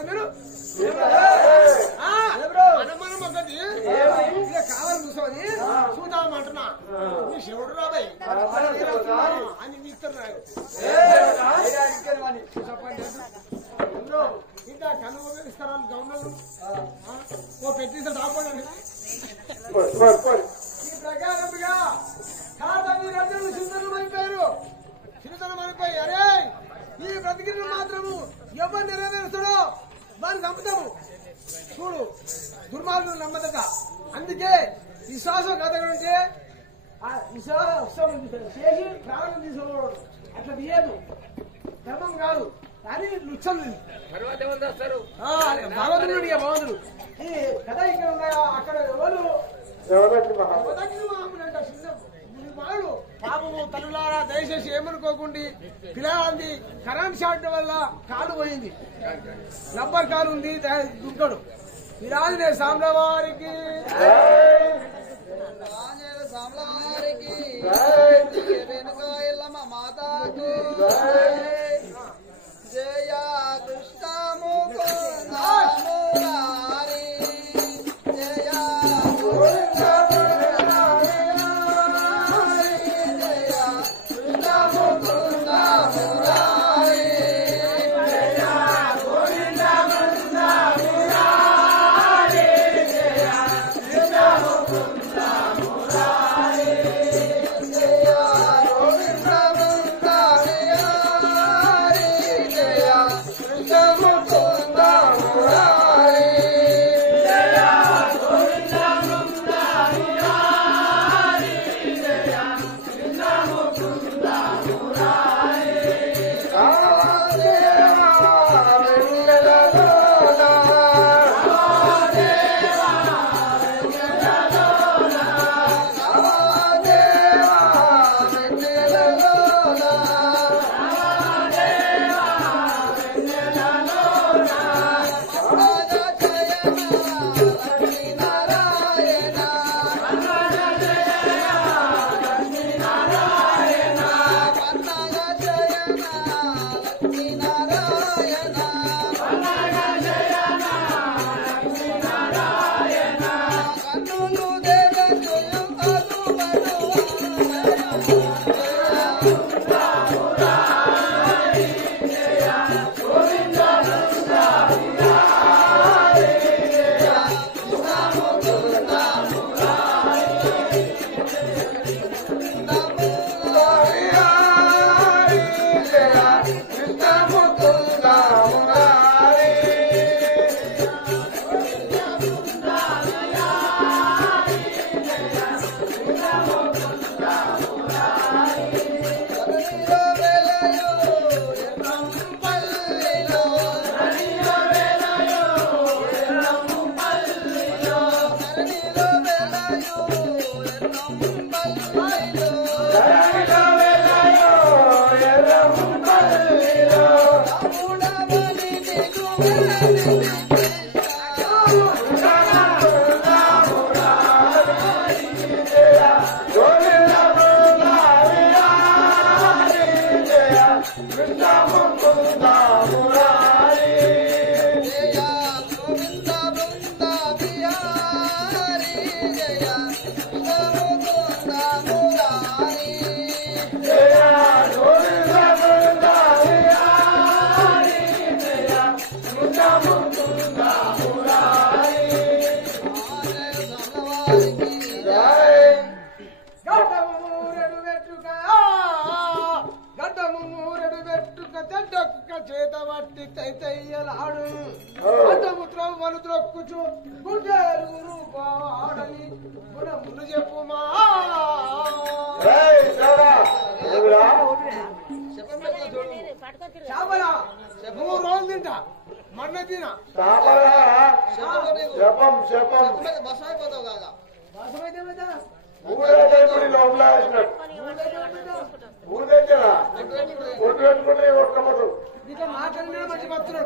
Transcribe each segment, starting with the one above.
కదా మీరు మనం ఒకటి కావాలి కూర్చొని చూద్దామంటున్నా నీ శివుడు రాబాయి అని ఇస్తున్నారు ఇంకా కన్ను ఇస్తారా గవర్నర్ ఓ పెట్టిస్తే రాకపోండి ఈ ప్రకారముగా రాజ్యాలు చింతనమైపోయారు చింతనమైపోయి అరే ఈ బ్రతికిన మాత్రము ఎవరు నెరవేరుస్తాడో వారిని చంపుతాము చూడు దుర్మార్గులు నమ్మదట అందుకే విశ్వాసం కథగంటే విశ్వాసం చేసి ప్రాణం తీసుకోవడం అట్లా తీయదు ధర్మం కాదు కానీ లుచ్చలు భగవంతుడు ఇక భగవంతుడు ఈ కథ ఇక్కడ ఉన్నాయా అక్కడ ఎవరు వాడు పాపము తల్లులారా దయచేసి ఏమనుకోకుండా పిల్లగాంది కరెంట్ షాట్ వల్ల కాలు పోయింది రబ్బర్ కాలు ఉంది దుంకడు ఈ రాజునే సాంబ్రవారికి వెనుక మాతాకు జయ కృష్ణము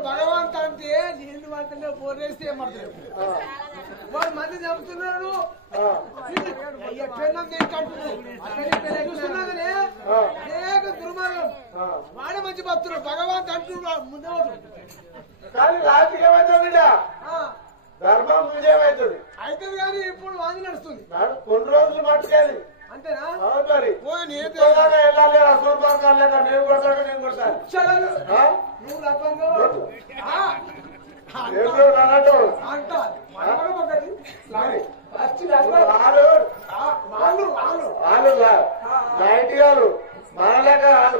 భగవంతు అంటే నీళ్ళు పడుతుండే పోరేస్తే ఏమడుతున్నాడు వాడు మంది చంపుతున్నాడు చూస్తున్నా దుర్మార్గం వాడే మంచి భక్తుడు వస్తున్నాడు భగవంత్ అంటున్నాడు ముందే కానీ లాస్ట్కి ఏమవుతుంది బిడ్డ ధర్మం విజయమవుతుంది అవుతుంది కానీ ఇప్పుడు వాంది నడుస్తుంది కొన్ని రోజులు మట్టుకేది అంతేనా అవును మరి నేను వెళ్ళాలి సూర్పాలు లేక నేను కొడతాను నేను కొడతాను నువ్వు రకంగా అన్నట్టు అంట ఒకటి వాళ్ళు నైట్ గారు మన లెక్క కాదు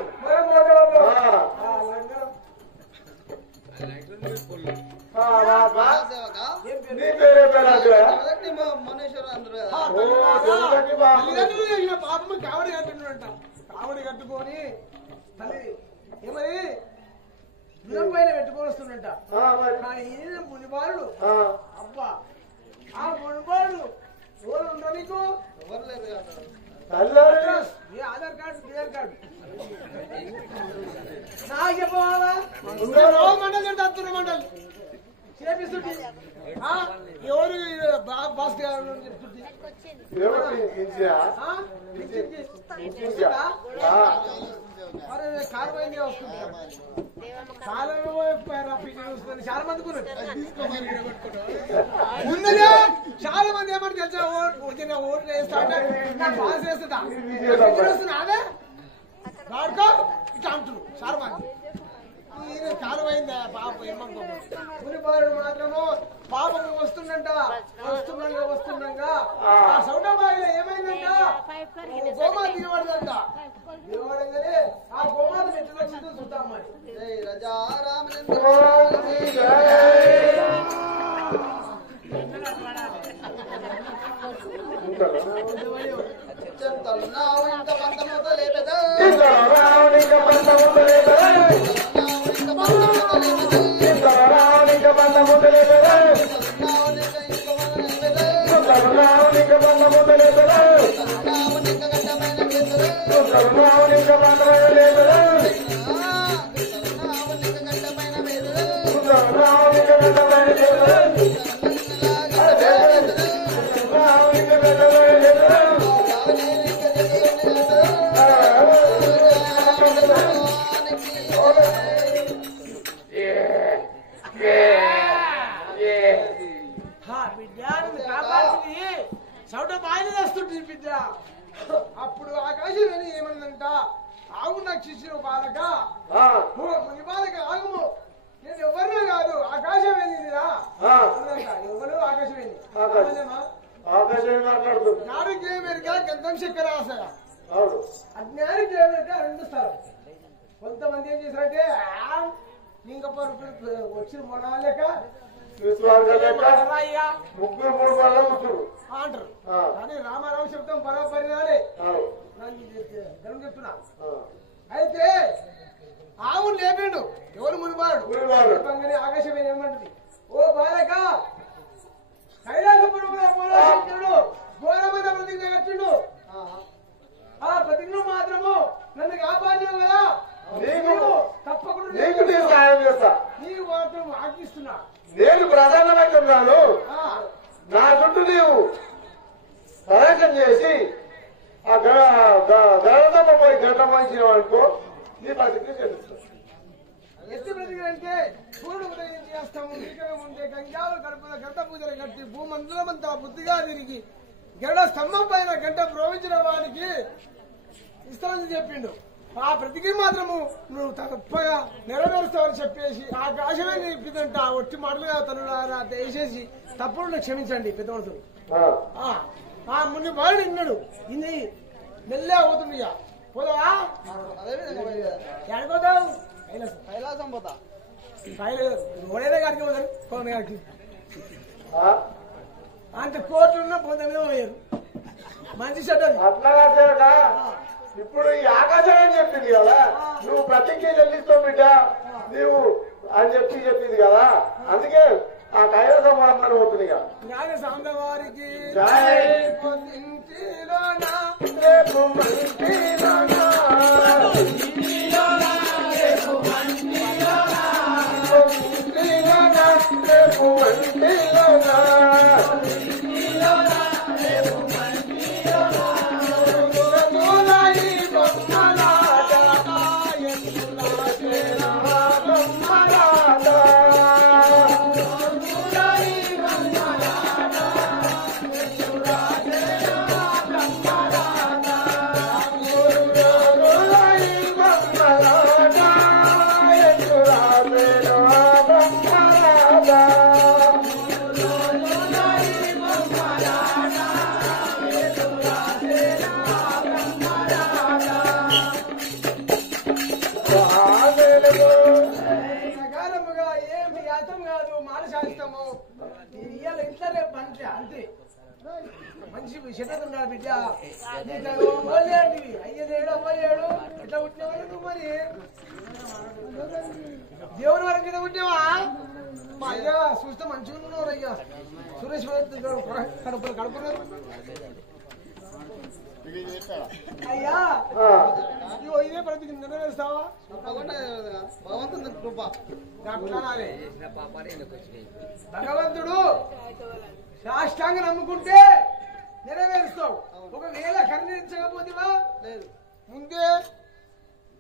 నీ పేరే పేరు మనేశ్వర అందరూ పాపం కావడి కట్టున్నాడంట కావడి కట్టుకొని తల్లి ఏమని దూరం పైన పెట్టుకొని వస్తుందంట మునిబారుడు అబ్బా ఆ మునిబారుడు ఎవరు ఉండరు నీకు ఎవరు లేరు ఏ ఆధార్ కార్డు క్లియర్ కార్డు నాకు చెప్పవాలా మండలి అంటే అత్తున్న మండలి చేపిస్తుంటే ఎవరు బాస్ చెప్తుంటే కారు పోయింది వస్తుంది కాలంలో వస్తుంది చాలా మంది ముందుగా చాలా మంది ఏమంటే తెలిసిన ఓటు వేస్తా పాస్ వేస్తుందా అదే వాడుకో ఇట్లా అంటున్నారు చాలా మంది కాలం అయిందా పాప ఏమనుకో మునిపారుడు మాత్రము పాపం వస్తుందంట వస్తుండగా ఆ సౌటబాయిలో ఏమైందంట గోమాత దిగబడదంట దిగబడగానే ఆ గోమాత ఎట్లా వచ్చిందో చూద్దాం మరి జై రజా రామచంద్ర చెప్తున్నావు ఇంకా పంతముతో లేపేదా సౌట బాయిలు వస్తుంది బిడ్డ అప్పుడు ఆకాశం ఏమన్నదంట ఆగు నాకు శిష్యుడు బాలక నీ బాలక ఆగము నేను ఎవరినో కాదు ఆకాశం ఏందిరా ఎవరు ఆకాశం ఏంది జ్ఞానికి ఏమేరిక గంధం చక్కెర ఆశయ అజ్ఞానికి ఏమేరిక రెండు స్థలం కొంతమంది ఏం చేశారంటే ఇంకా వచ్చిన మొన్న లేక ముగ్గురు మూడు పనులు కూర్చుడు అంటారు కానీ రామారావు శబ్దం బరాబరి రాలే చెప్తున్నా అయితే ఆవును లేపిండు ఎవరు మునివాడు ఆకాశం ఏమంటుంది ఓ బాలక కైలాసపురంలో మూలశంకరుడు ఘోరమైన ప్రతిజ్ఞ కట్టిండు ఆ ప్రతిజ్ఞ మాత్రము నన్ను కాపాడినావు కదా తప్పకుండా నీకు మాత్రం ఆకిస్తున్నా నేను ప్రధానమైతున్నాను నా చుట్టూ నీవు పరాకం చేసి ఆ గణదమ్మ పోయి గంట మంచినావు అనుకో నీ ప్రతిజ్ఞ చెల్లిస్తాను ఎత్తి ప్రతిజ్ఞ అంటే సూర్యుడు ఉదయం చేస్తాము నీకగా ముందే గంగాలు గడుపుల గంట పూజలు కట్టి భూమందులమంతా బుద్ధిగా తిరిగి గడ స్తంభం పైన గంట ప్రోవించిన వారికి ఇస్తామని చెప్పిండు ఆ ప్రతిజ్ఞ మాత్రము నువ్వు తప్పగా నెరవేరుస్తావని చెప్పేసి ఆ ఆకాశమే నింపిదంట ఒట్టి మాటలుగా తను వేసేసి తప్పుడు క్షమించండి పెద్ద మనుషులు ఆ ముందు బాడు విన్నాడు ఇది మెల్లే అవుతుంది ఇక పోదావా ఎక్కడిపోతావు కైలాసం పోతా ఓడేదే గారికి పోతారు కోన గారికి అంత కోట్లున్నా పోతే మీద పోయారు మంచి షట్ అట్లా ఇప్పుడు ఈ ఆకాశం అని చెప్పింది కదా నువ్వు ప్రతిజ్ఞ చెల్లిస్తావు బిడ్డ నీవు అని చెప్పింది కదా అందుకే ఆ కైలాసం మనం అవుతుంది కదా జ్ఞాన సాంబవారికి మాట శాస్త్రము ఇవాళ ఇంట్లో రేపు అంతే అంతే మంచి శరీరం ఉండాలి బిడ్డ అయ్యలేడు అవ్వలేడు ఇట్లా పుట్టినవాడు నువ్వు మరి దేవుని వరకు కింద పుట్టినవా మా అయ్యా చూస్తే మంచిగా ఉన్నారు అయ్యా సురేష్ కడుపులు కడుపున్నారు అయ్యా ఇగో ఇదే ప్రతికి నెరవేరుస్తావా భగవంతుని కృప భగవంతుడు సాష్టాంగ నమ్ముకుంటే నెరవేరుస్తావు ఒకవేళ కరుణించకపోతేవా లేదు ముందే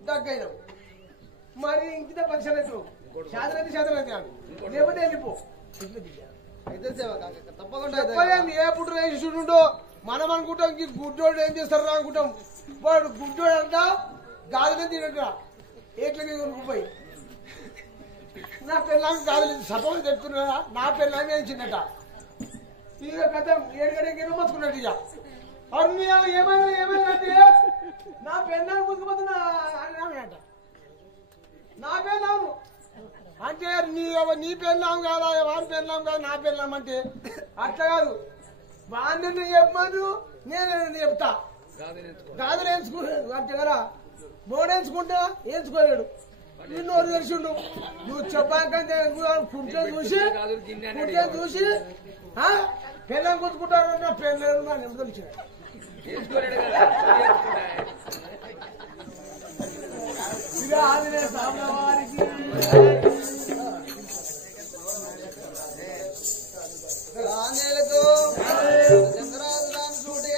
దగ్గైనావు మరి ఇంకిత పరిశ్రమ శాతనైతే అని లేకపోతే వెళ్ళిపో అయితే సేవ తప్పకుండా చెప్పలేము ఏ పుట్టు రేసుడుండో మనం అనుకుంటాం గుడ్డోడు ఏం చేస్తారు అనుకుంటాం వాడు గుడ్డోడు అంట గాలిని తినట ఏట్లకి కొనుక్కుపోయి నా పిల్లలకి గాలి సపోజ్ చెప్తున్నా నా పిల్లలకి ఏం చిన్నట ఇక కథ ఏడుగడికి మొత్తుకున్నట్టు ఇక అరుణ్ ఏమైనా నా పెళ్ళాన్ని గుర్తుపోతున్నా అంట నా పెళ్ళాము అంటే నీ పెళ్ళాం కాదా వాని పెళ్ళాం కాదు నా పెళ్ళాం అంటే అట్లా కాదు వాడిని చెప్పమను నేను చెప్తా గాజులు వేయించుకున్నాడు అంటే కదా బోర్డు వేయించుకుంటా వేయించుకోలేడు నోరు తెరిచిండు నువ్వు చెప్పాకంటే కుంటే చూసి పెళ్ళం గుర్తుకుంటారు నా పెళ్ళ నా నెమ్మది ఇచ్చిన ఇక ఆంజనేయ స్వామి వారికి ఆంజనేయులకు చంద్రాజురాను సూటి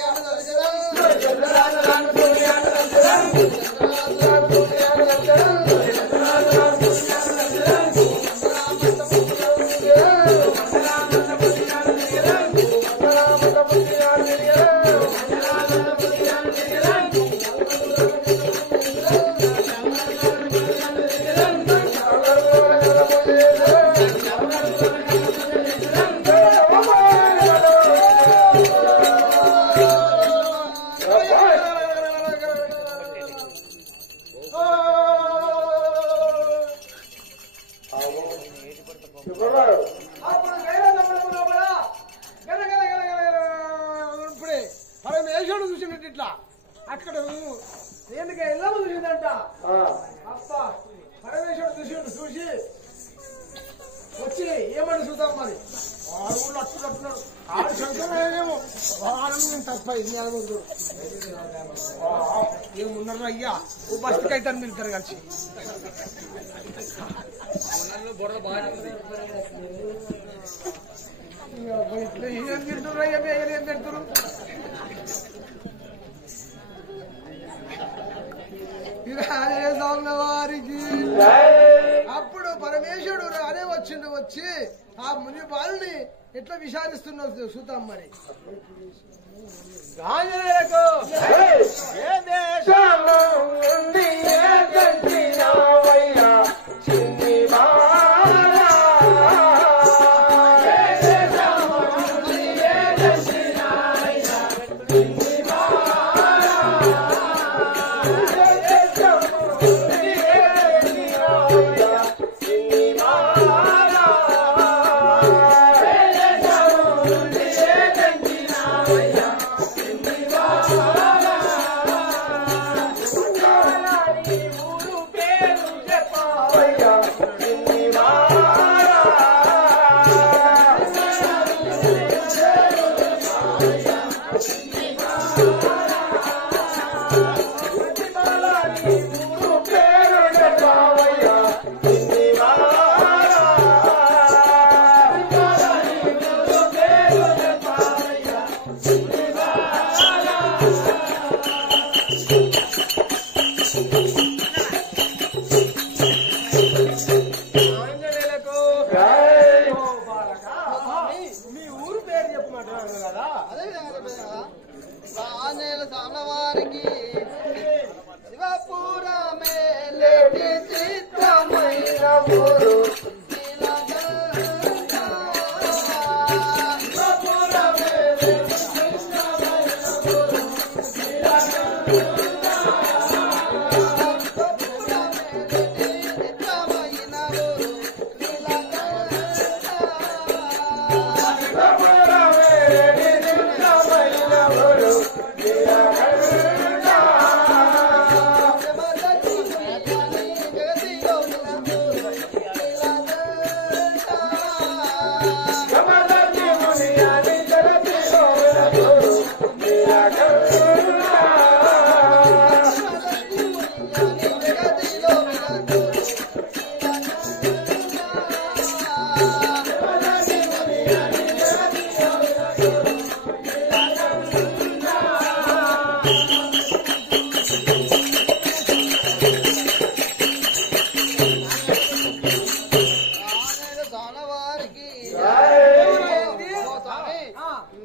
ఇప్పుడే పరమేశ్వరుడు చూసినట్టు ఇట్లా అక్కడ ఎందుకు ఎల్లమ్మ చూసిందంట అప్ప పరమేశ్వరుడు చూసి వచ్చి ఏమని చూద్దాం మరి వాడు ఊళ్ళో అట్టుకుంటున్నాడు ఆడు శంకరేమో వాడు నేను తప్ప ఏమున్నారు అయ్యా ఓ బస్తికి అయితే మీరు ఇద్దరు కలిసి ఏం తింటున్నారు అయ్యా ఏం తింటున్నారు వారికి అప్పుడు పరమేశ్వరుడు అనే వచ్చి ఆ ముని బాలుని ఎట్లా విచారిస్తున్నారు చూద్దాం మరి గాంజనేయులకు ఏ దేశంలో ఉంది ఏ గంటినావయ్యా చిన్ని బాలా ఏ దేశంలో ఉంది ఏ గంటినావయ్యా చిన్ని బాలా ఏ దేశంలో ఉంది ఏ గంటినావయ్యా చిన్ని బాలా ఏ దేశంలో ఉంది ఏ గంటినావయ్యా చిన్ని బాలా ఊరు పేరు చెప్పవయ్యా చిన్ని బాలా ఊరు పేరు చెప్పవయ్యా చిన్ని బాలా ఊరు పేరు చెప్పవయ్యా చిన్ని బాలా ఆంజనేయులకు ఓ బాలకా, మీ ఊరు పేరు చెప్పమంటున్నాను కదా అదే విధంగా ఆంజనేయుల స్వామివారికి శివపురమే లేటి చిత్తమైన ఊరు చిత్తమైన ఊరు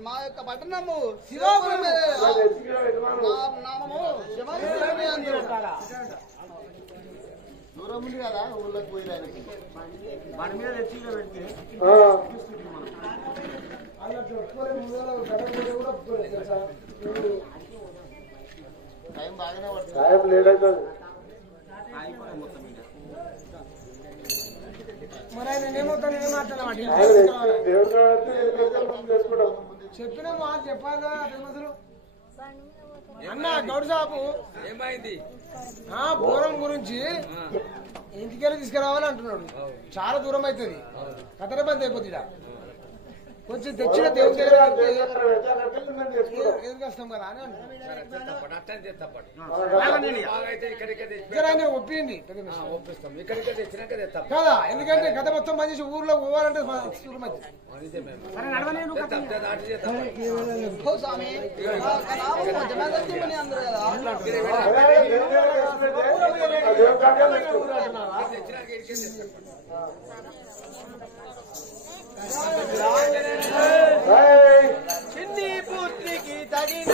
మా యొక్క పట్టణము శివాపురం నామము శివాపురమే అందరూ దూరం ఉంది కదా ఊళ్ళకి పోయేదానికి మన మీద తెచ్చిగా పెడితే టైం బాగానే పడుతుంది సాయం లేదవుతుంది ఆగిపోయి మొత్తం మీద మరి ఆయన ఏమవుతాను ఏం మాట్లాడమాట దేవుడు కాబట్టి చేసుకుంటాం చెప్పిన మాట చెప్పాలా అసలు అన్న గౌడ్ సాబు ఏమైంది దూరం గురించి ఇంటికెళ్ళి తీసుకురావాలి అంటున్నాడు చాలా దూరం అవుతుంది కథన బంద్ అయిపోతుంది ఈడ. కొంచెం తెచ్చిన దేవుడి దగ్గర ఎదురు కష్టం కదా అని అంటున్నాడు. ఒప్పింది ఒప్పిస్తాం ఇక్కడికి తెచ్చినాక తెస్తాం కదా ఎందుకంటే కథ మొత్తం మంచి ఊర్లో పోవాలంటే దూరం అవుతుంది. ఓ స్వామి మా యొక్క నామము జనార్దనమని అందరూ కదా చిన్ని పుత్రికి తగిన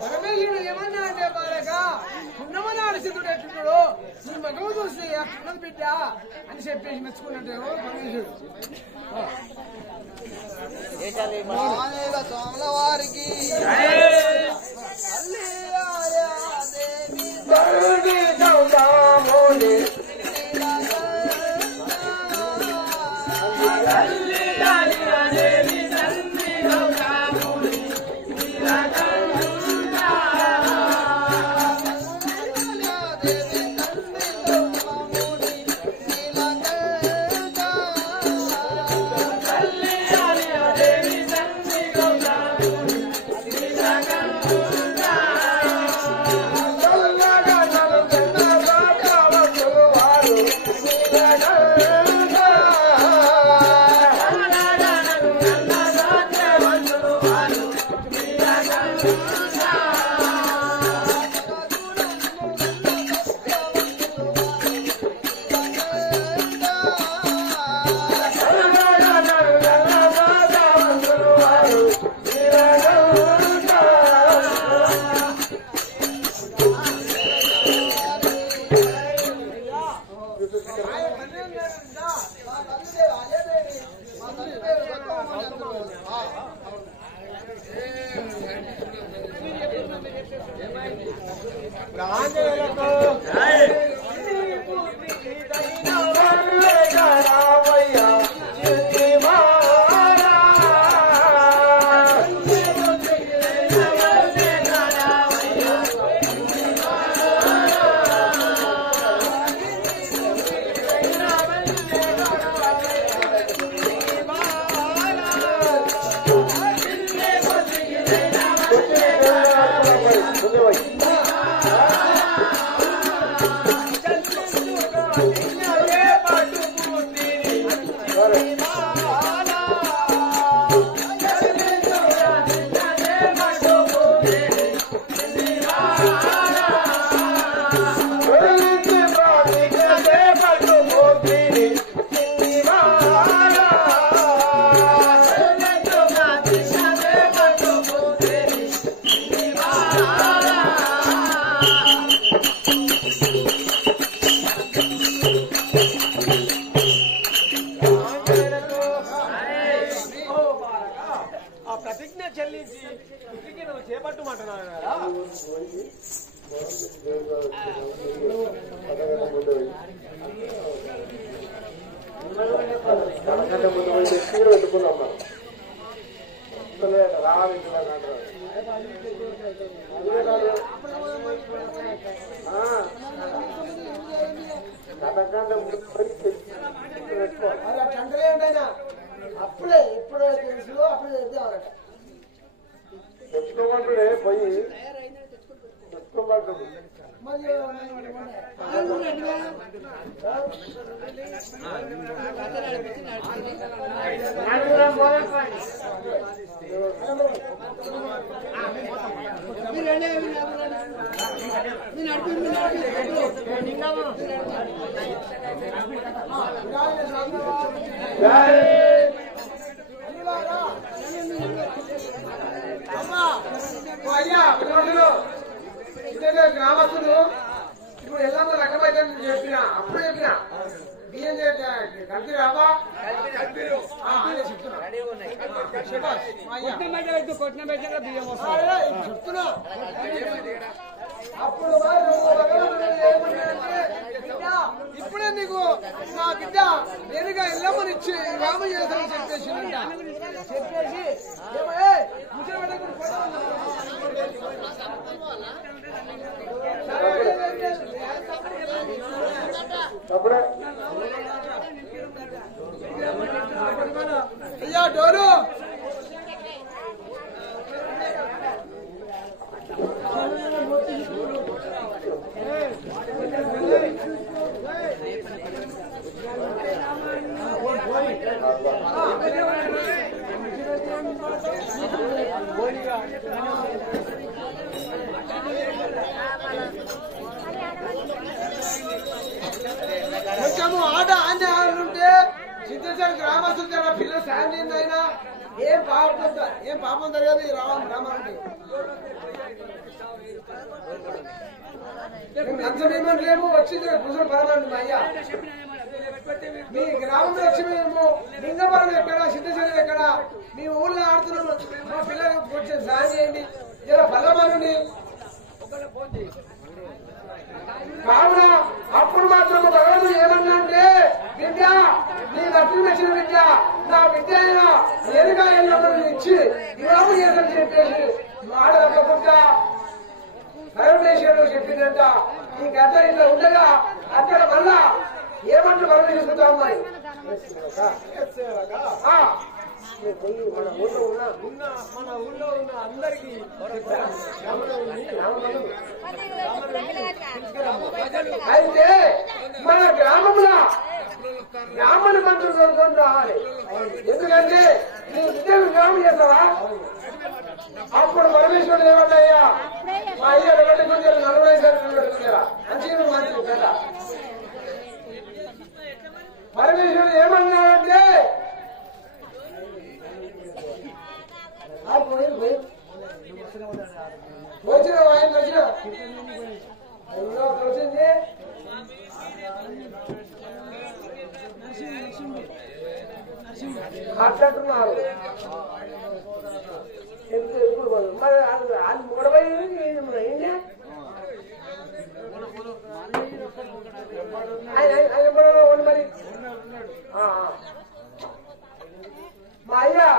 పరమేశ్వరుడు ఏమన్నా అంటే బాలక పున్నమనాడు సిద్ధుడు ఎట్లున్నాడు నీ మగవు చూస్తే ఎట్లున్నది బిడ్డ అని చెప్పేసి మెచ్చుకున్నట్టు పరమేశ్వరుడు. ఆంజనేయుల స్వాముల వారికి చేపట్టమంటున్నాను అంతకంటే ముందు పోయి చీర పెట్టుకున్నాం మనం రావాలి అంతకంటే ముందు పోయి పెట్టుకోవాలి. కంటలేంటైనా అప్పుడే ఇప్పుడే తెలుసు అప్పుడే తెచ్చామన్నట. తెచ్చుకోమంటుడే పోయి తెచ్చుకోమంటుంది. మరి అమ్మా అయ్యా ఇదే గ్రామస్తులు ఇప్పుడు ఎలా రకమైతే చెప్పిన అప్పుడు చెప్పిన బియ్యం కలిపి రావా చెప్తున్నా అప్పుడు ఇప్పుడే నీకు నా బిడ్డ నేనుగా వెళ్ళమని ఇచ్చి రామ చేస్తానని చెప్పేసి చెప్పేసి ముసలి అప్పుడే అయ్యా డోరు కొంచెము ఆట ఆంజ ఉంటే సిద్ధేశ్వర గ్రామస్తులు జర పిల్లలు సాయం చేయండి అయినా ఏం పాపం జరగదు ఈ గ్రామానికి లంచమేమని లేము వచ్చింది కుసలు పరమండి మా అయ్యా మీ గ్రామంలో వచ్చి మేము లింగవరం ఎక్కడ సిద్ధేశ్వరం ఎక్కడ మీ ఊళ్ళో ఆడుతున్నాము మా పిల్లలకు కొంచెం సాయం చేయండి ఇలా పల్లమని కావున అప్పుడు మాత్రం భగవంతుడు ఏమన్నా అంటే విద్య నీ లక్ష్మి వచ్చిన విద్య నా విద్య అయినా నేరుగా ఎల్లమ్మని ఇచ్చి వివాహం చేసని చెప్పేసి మాడకుండా పరమేశ్వరుడు చెప్పిందంట ఈ గత ఇంట్లో ఉండగా అక్కడ మళ్ళా ఏమంటూ మనం చేసుకుంటాం మరి మన ఊళ్ళో ఉన్న అందరికీ అయితే మన గ్రామంలో బ్రాహ్మణ మంత్రులు కొనుక్కొని రావాలి. ఎందుకంటే నీ విద్యను గ్రామం చేస్తావా అప్పుడు పరమేశ్వరుడు ఏమన్నాయ్యా మా అయ్య కొంచెం 40 పెట్టుకున్నారా మంచిగా మంచి కదా పరమేశ్వరుడు ఏమన్నాడంటే వచ్చిన ఆయన వచ్చిన అయ్యో వచ్చింది మాట్లాడుతున్నారు మరి అది మూడవైంది మరి మా అయ్యా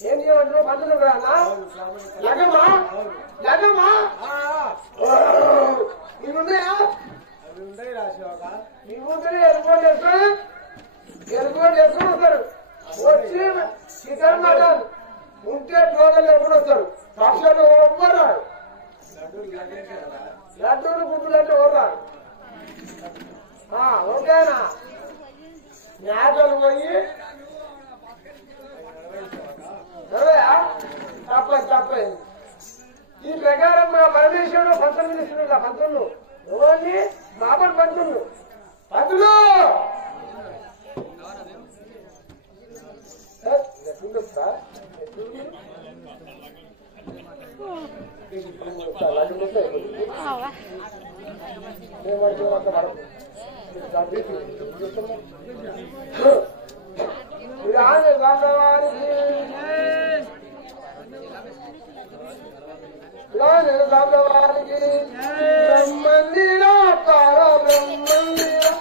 ఏం చేయమంటారు పంతులు రానా లగమ్మా లగమ్మా ఇవి ఉన్నాయా మీ ముందరే ఎరుకోటి చేసుకుని వస్తారు వచ్చి చికెన్ మటన్ ఉంటే టోకలు ఎప్పుడు వస్తారు పక్షులు ఎవ్వరు లడ్డూలు గుడ్డులు అంటే ఎవరు ఓకేనా మ్యాచలు పోయి తప్పైంది ఈ ప్రకారం మా పరమేశ్వరుడు పంతులు ఇస్తున్నా పంతులు ఎవరిని బాబు పంతులు పంతులు సాంబవారికి బ్రహ్మందిరా పార బ్రహ్మందిరా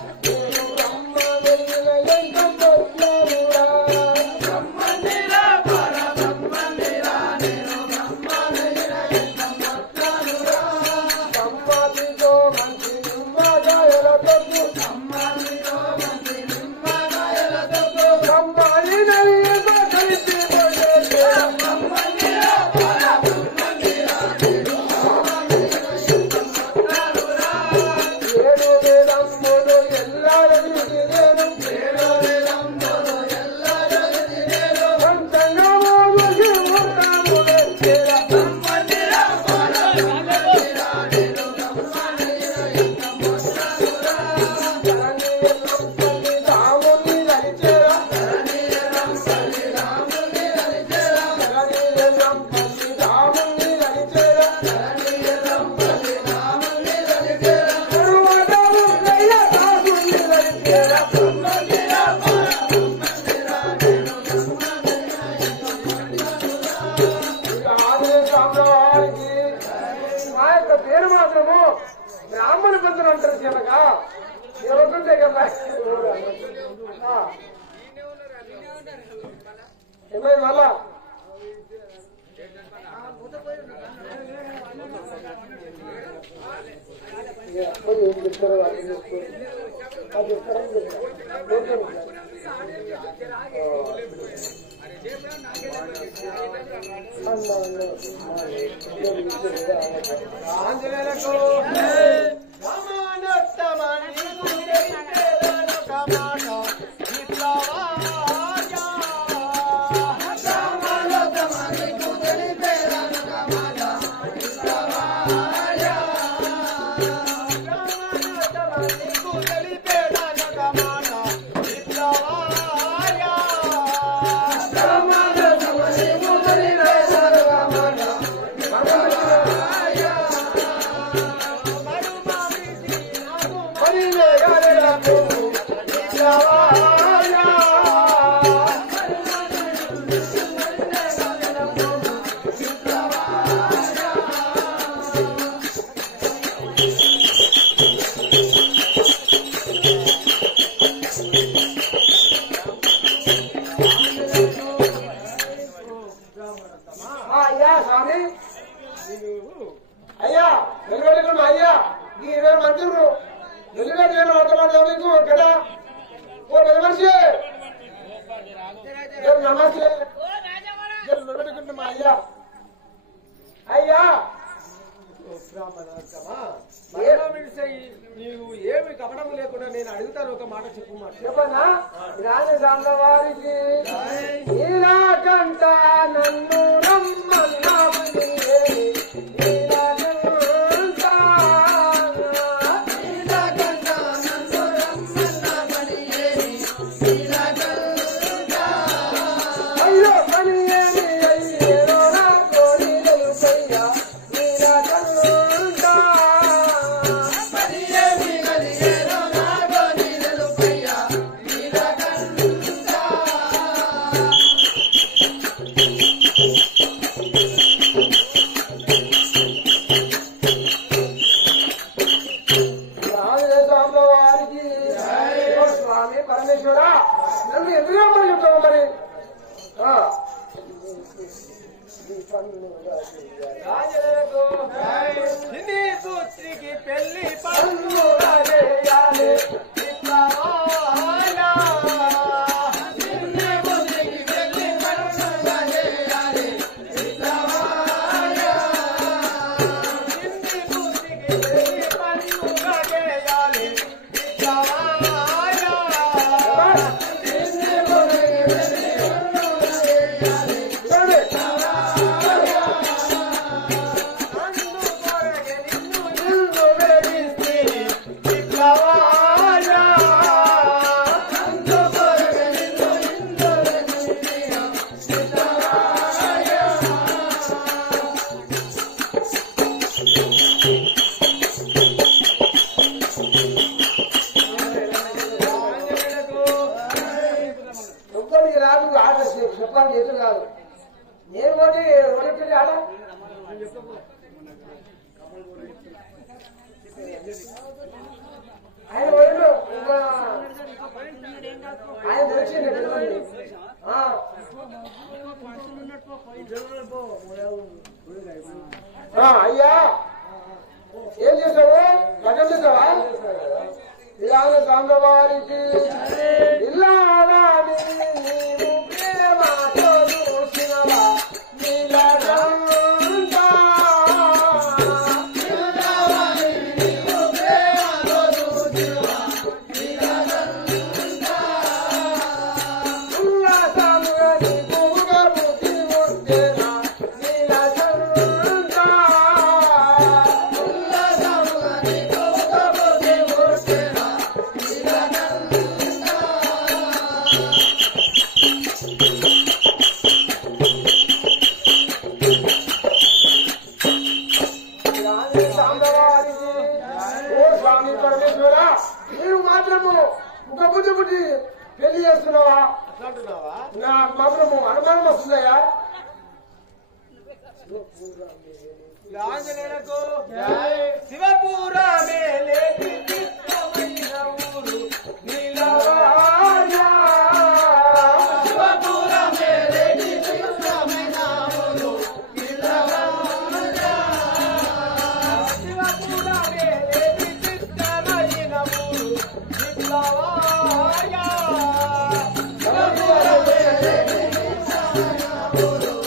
బ్రహ్మ వెలిగిన ఎంకమ్మట్లానురా బ్రహ్మందిరా పార బ్రహ్మందిరా నేను బ్రహ్మ వెలిగిన ఎంకమ్మట్లానురా సమ్మతితో మంచి నిమ్మగాయల తప్పు సమ్మతితో మంచి నిమ్మగాయల తప్పు సమ్మాయి నయ్యతో కలిసి పోయేదే బ్రహ్మందిరా పార బ్రహ్మందిరా నేను ఏడు వేదమ్ములు ఎల్లారని నేను ఏడు వేదమ్ములు ఎల్లారని నేను పంచంగములు ఉంటాము వెచ్చేరా బ్రహ్మందిరా పార బ్రహ్మందిరా నేను బ్రహ్మనిరా ఎంకమ్మట్లానురా ధరణి రాముని నడిచేరా ధరణి రాముని నడిచేరా ధరణి రాముని నడిచేరా ధరణి రాముని నడిచేరా కరువదము కయ్య దాసుని నడిచేరా బ్రహ్మందిరా పార బ్రహ్మందిరా నేను బ్రహ్మనిరా ఎంకమ్మట్లానురా ఆదిరే సాంబవారికి మా యొక్క పేరు మాత్రము బ్రాహ్మణ పంతులు అంటారు చిన్నగా ఎవరుంటే కదా ఏమై మళ్ళా ఏం చెప్తారో అది చెప్తారు అది చెప్తారని చెప్తారు ఆంజనేయులకు రామానోత్తమాన్ని గుండెను కమాట విప్లవాజా రామానోత్తమాన్ని గుండెను కమాట విప్లవాజా రామానోత్తమాన్ని గుండెను కమాట విప్లవాజా రామానోత్తమాన్ని గుండెను కమాట అయ్యా స్వామి అయ్యా నిలబెట్టుకున్నా అయ్యా ఈ 20 మంత్రులు నిలబెట్టిన మీకు కదా ఓ మనిషి నమస్తే నిలబెట్టుకుంటున్నా అయ్యా అయ్యా నీవు ఏమి కపటం లేకుండా నేను అడుగుతాను ఒక మాట చెప్పు మాట చెప్పనా రాజధానుల వారికి నీలాకంట నన్ను రమ్మన్నామని అయ్యో పని ఏమి అయ్యేరో నా కోరికలు పయ్యా నీలాకంట పని ఏమి అయ్యేరో నా కోరికలు పయ్యా నీలాకంట రాజేశ్వరంలో వారికి ఓ స్వామి పరమేశ్వరా నన్ను ఎందుకు రమ్మని చెప్తావు మరి రాజేకు నీ పుత్రికి పెళ్లి పన్ను రాజేయాలి విప్లవాలా. నీ పుత్రికి పెళ్లి పన్ను రాజేయాలి విప్లవాలా. నీ పుత్రికి పెళ్లి పన్ను రాజేయాలి విప్లవాలా. నీ పుత్రికి పెళ్లి పన్ను రాజేయాలి నిన్ను వెలిస్తే విప్లవాలా. ఆడ ఆయన పోయిండు ఆయన వచ్చింది అయ్యా ఏం చేసావు లగ్నం చేసావా ఇలాగ సాంగవారికి ఇల్లాగా నీవు ప్రేమతో చూసినవా నీలగంతా ఉల్లాసముగా నీ పువ్వుగా పుట్టి ఉంటేనా నీలగంతా ఉల్లాసముగా నీ పువ్వుగా పుట్టి ఉంటేనా ఓ స్వామి పరమేశ్వర నీవు మాత్రము ఒక బుద్ధి బుద్ధి పెళ్లి చేస్తున్నావా నాకు మాత్రము అనుమానం వస్తుందయ్యా ఆంజనేయులకు శివపురమే లేచి చిత్తమైన ఊరు నీలవాయా. శివపురమే లేచి చిత్తమైన ఊరు శివపురమే లేచి చిత్తమైన ఊరు నిలవాయా. శివపురమే లేచి చిత్తమైన ఊరు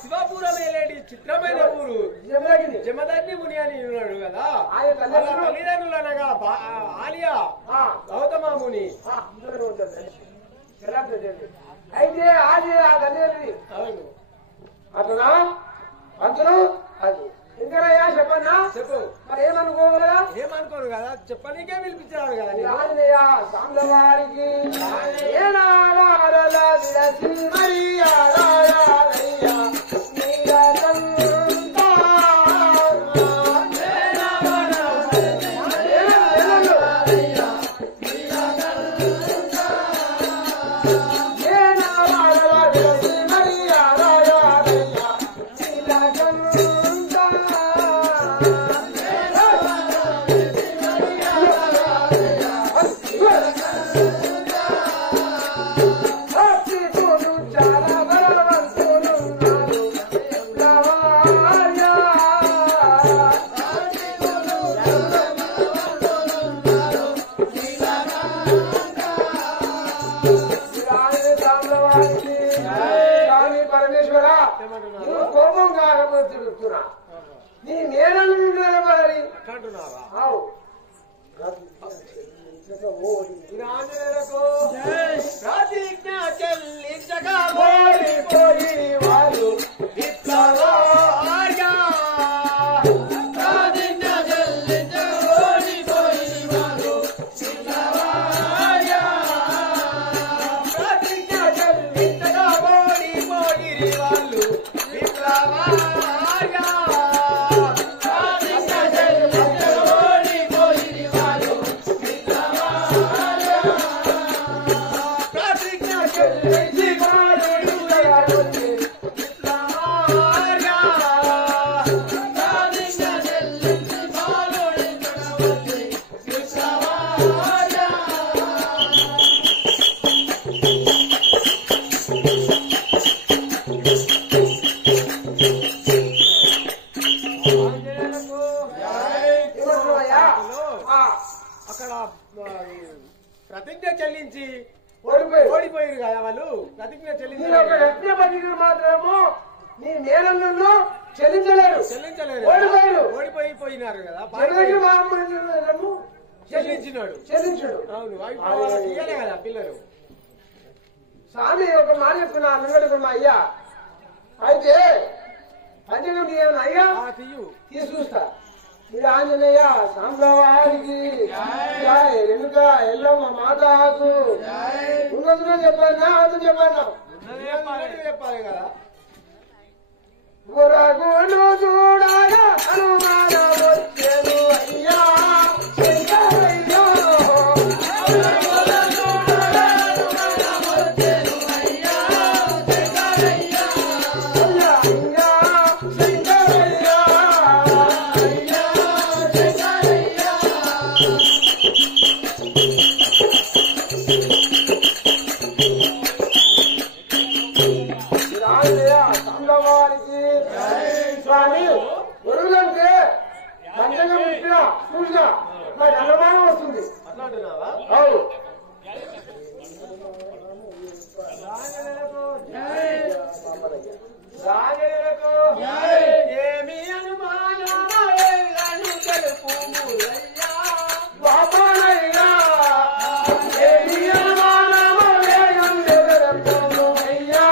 శివపురం ఏలేటి చిత్రమైన ఊరు జమదగ్ని ముని అని ఉన్నాడు కదా. వాళ్ళ తల్లిదండ్రులు అనగా ఆలియా గౌతమ ముని. అయితే ఆది ఆ గదేది అవును అతనా అతను అది ఇంకనయ్యా చెప్పన్నా చెప్పు. మరి ఏమనుకోగలరా ఏమనుకోను కదా, చెప్పనీకే పిలిపించాడు కదా. ఆంజనేయ సాంబవారికి ఏనాడారల విలసి మరియారాయయ్య నీలకంతా ఏనాడారల విలసి మరియారాయయ్య నీలకంతా భక్తికుడు చాలా బలవంతుడున్నాడు లవాయా. రాణి సాంబవారికి స్వామి పరమేశ్వర నువ్వు కోపంగా చెప్తున్నా నీ నేలను మరి అంటున్నావా? ఆవు ఆంజనేయులకు ప్రతిజ్ఞ చెల్లించగా ఓడిపోయి వారు విప్లవార్య. ప్రతిజ్ఞ చెల్లించగా ఓడిపోయి వారు విప్లవార్య. ప్రతిజ్ఞ చెల్లించగా ఓడిపోయి వాళ్ళు విప్లవార్య. ప్రతిజ్ఞ చెల్లించగా ఓడిపోయి వాళ్ళు ప్రతిజ్ఞ చెల్లించి బాలుడు విప్లవార్య. ప్రతిజ్ఞ చెల్లించి బాలుడు విప్లవార్య. ఆంజనేయులకు ఏమన్నావయ్యా? ఆ, అక్కడ ప్రతిజ్ఞ చెల్లించి ఓడిపోయి ఓడిపోయారు కదా వాళ్ళు. ప్రతిజ్ఞ చెల్లించి నేను ఒక రత్న పత్రికలు మాత్రము నీ నేలల్లో చెల్లించలేరు చెల్లించలేరు, ఓడిపోయారు. ఓడిపోయినారు కదా. చెల్లెకి మామూలు చెల్లించినాడు. చెల్లించుడు అవును, అవి వాళ్ళకి ఇయ్యలే కదా పిల్లలు. స్వామి ఒక మాట చెప్తున్నా అన్నగడుకున్నా అయ్యా. అయితే తీయను అయ్యా తీయు తీసుకొస్తా ఇది ఆంజనేయ సాంబవారికి వెనుక ఎల్లమ్మ మాతాకు ఉన్నది చెప్పానా అది చెప్పానా చెప్పాలి కదా గురగులు చూడగా హనుమాన వచ్చెను అయ్యా శంకరయ్యో స్వామి గురువులంటే మంచిగా పుట్టినా చూసినా నాకు అనుమానం వస్తుంది అట్లాంటున్నావా అవును రాజులకు ఏమి అనుమానము తెలుపు బాబానయ్యా ఏమి అనుమానము తెలుపు అయ్యా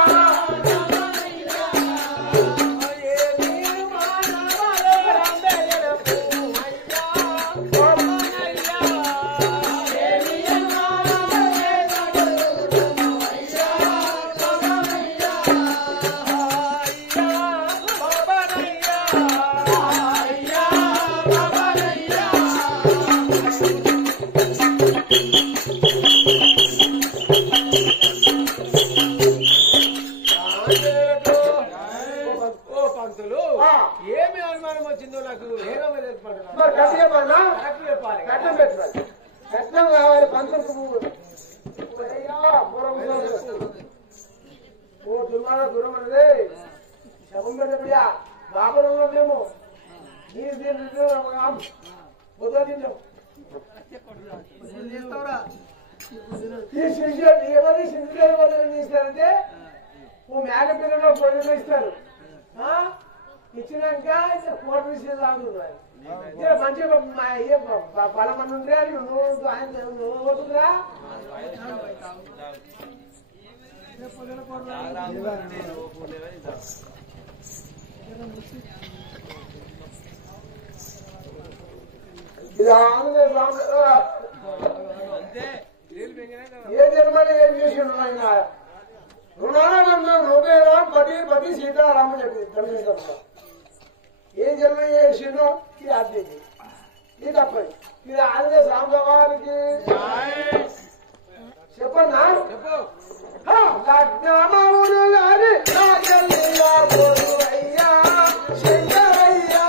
ఏమి అనుమానం వచ్చిందో నాకు ఏమో తెలుసుకుంటున్నా మరి కట్టు చెప్పాలా కరెక్ట్ చెప్పాలి కట్నం పెట్టాలి కట్నం కావాలి పంతులకు ఓ దుర్మాన దూరం అన్నది శవం పెట్టబడియా బాబు మేము నీరు తింటాం పొద్దు తింటాం ఈ శిష్యులు ఎవరి శిష్యులు ఇస్తారంటే ఓ మేక పిల్లలు పొడిలో ఇస్తారు ఇచ్చినాక కోటి విషయాలు తాగుతున్నారు మంచిగా బలమని ఉంటే నువ్వు ఆయన నువ్వు పోతుందిరా ఇది ఏ జన్మని ఏం చేసి ఆయన రుణానందం రూపేరా పది సీతారామని చెప్పి దర్శిస్తాం ఏ జన్మ చేసిండో ఇది అర్థం ఇది తప్పది ఇది ఆంజనేయ సాంబవారికి చెప్పన్నా చెప్పు లగ్నమౌడు గారి రాజయ్యా అయ్యా శంకరయ్యా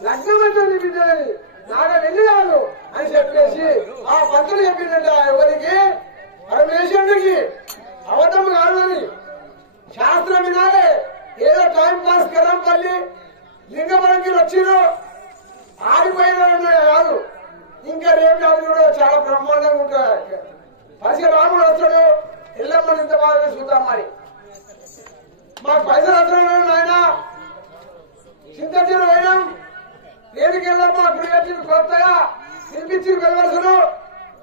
లగ్నమంటుంది బిడ్డలని నాగ వెళ్ళి కాదు అని చెప్పేసి ఆ పంతులు చెప్పిందంట ఎవరికి పరమేశ్వరుడికి అవతం కాదు అని శాస్త్రం వినాలి ఏదో టైం పాస్ కరంపల్లి లింగపరంకి వచ్చిరో ఆడిపోయిన కాదు ఇంకా రేపు అది కూడా చాలా బ్రహ్మాండంగా ఉంటుంది పరిసర రాముడు వస్తాడు ఎల్లమ్మని ఇంత బాగా చూద్దాం మరి మాకు పైసలు వస్తున్నాడు నాయన చింతలు పోయినాం వేదికెళ్ళమ్మా గుడి కొత్తగా నిర్మించి వెళ్ళవలసను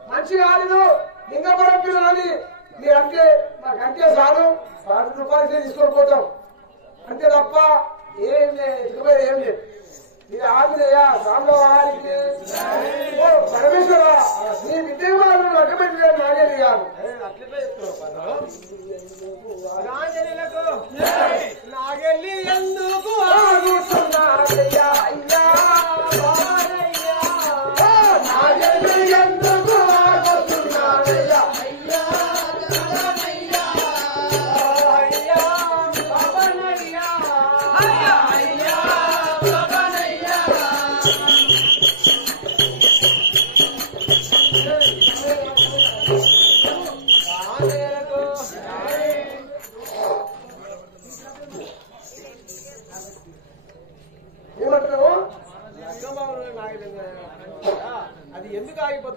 మంచిగా ఆడిను లింగపురం పిల్లలని మీరంటే మాకంటే సారు 10 రూపాయలు తీసుకొని పోతాం అంతే తప్ప ఏం లేదు ఏం లేదు మీరు ఆంజనేయ సాంబవారికి పరమేశ్వర నీ బిడ్డ వాళ్ళు రికమెండ్ చేయాలి నాగేది కాదు నాగెళ్ళి ఎందుకు ఆగుతున్నారయ్యా అయ్యా నాగేది ఎందుకు ఆగుతున్నారయ్యా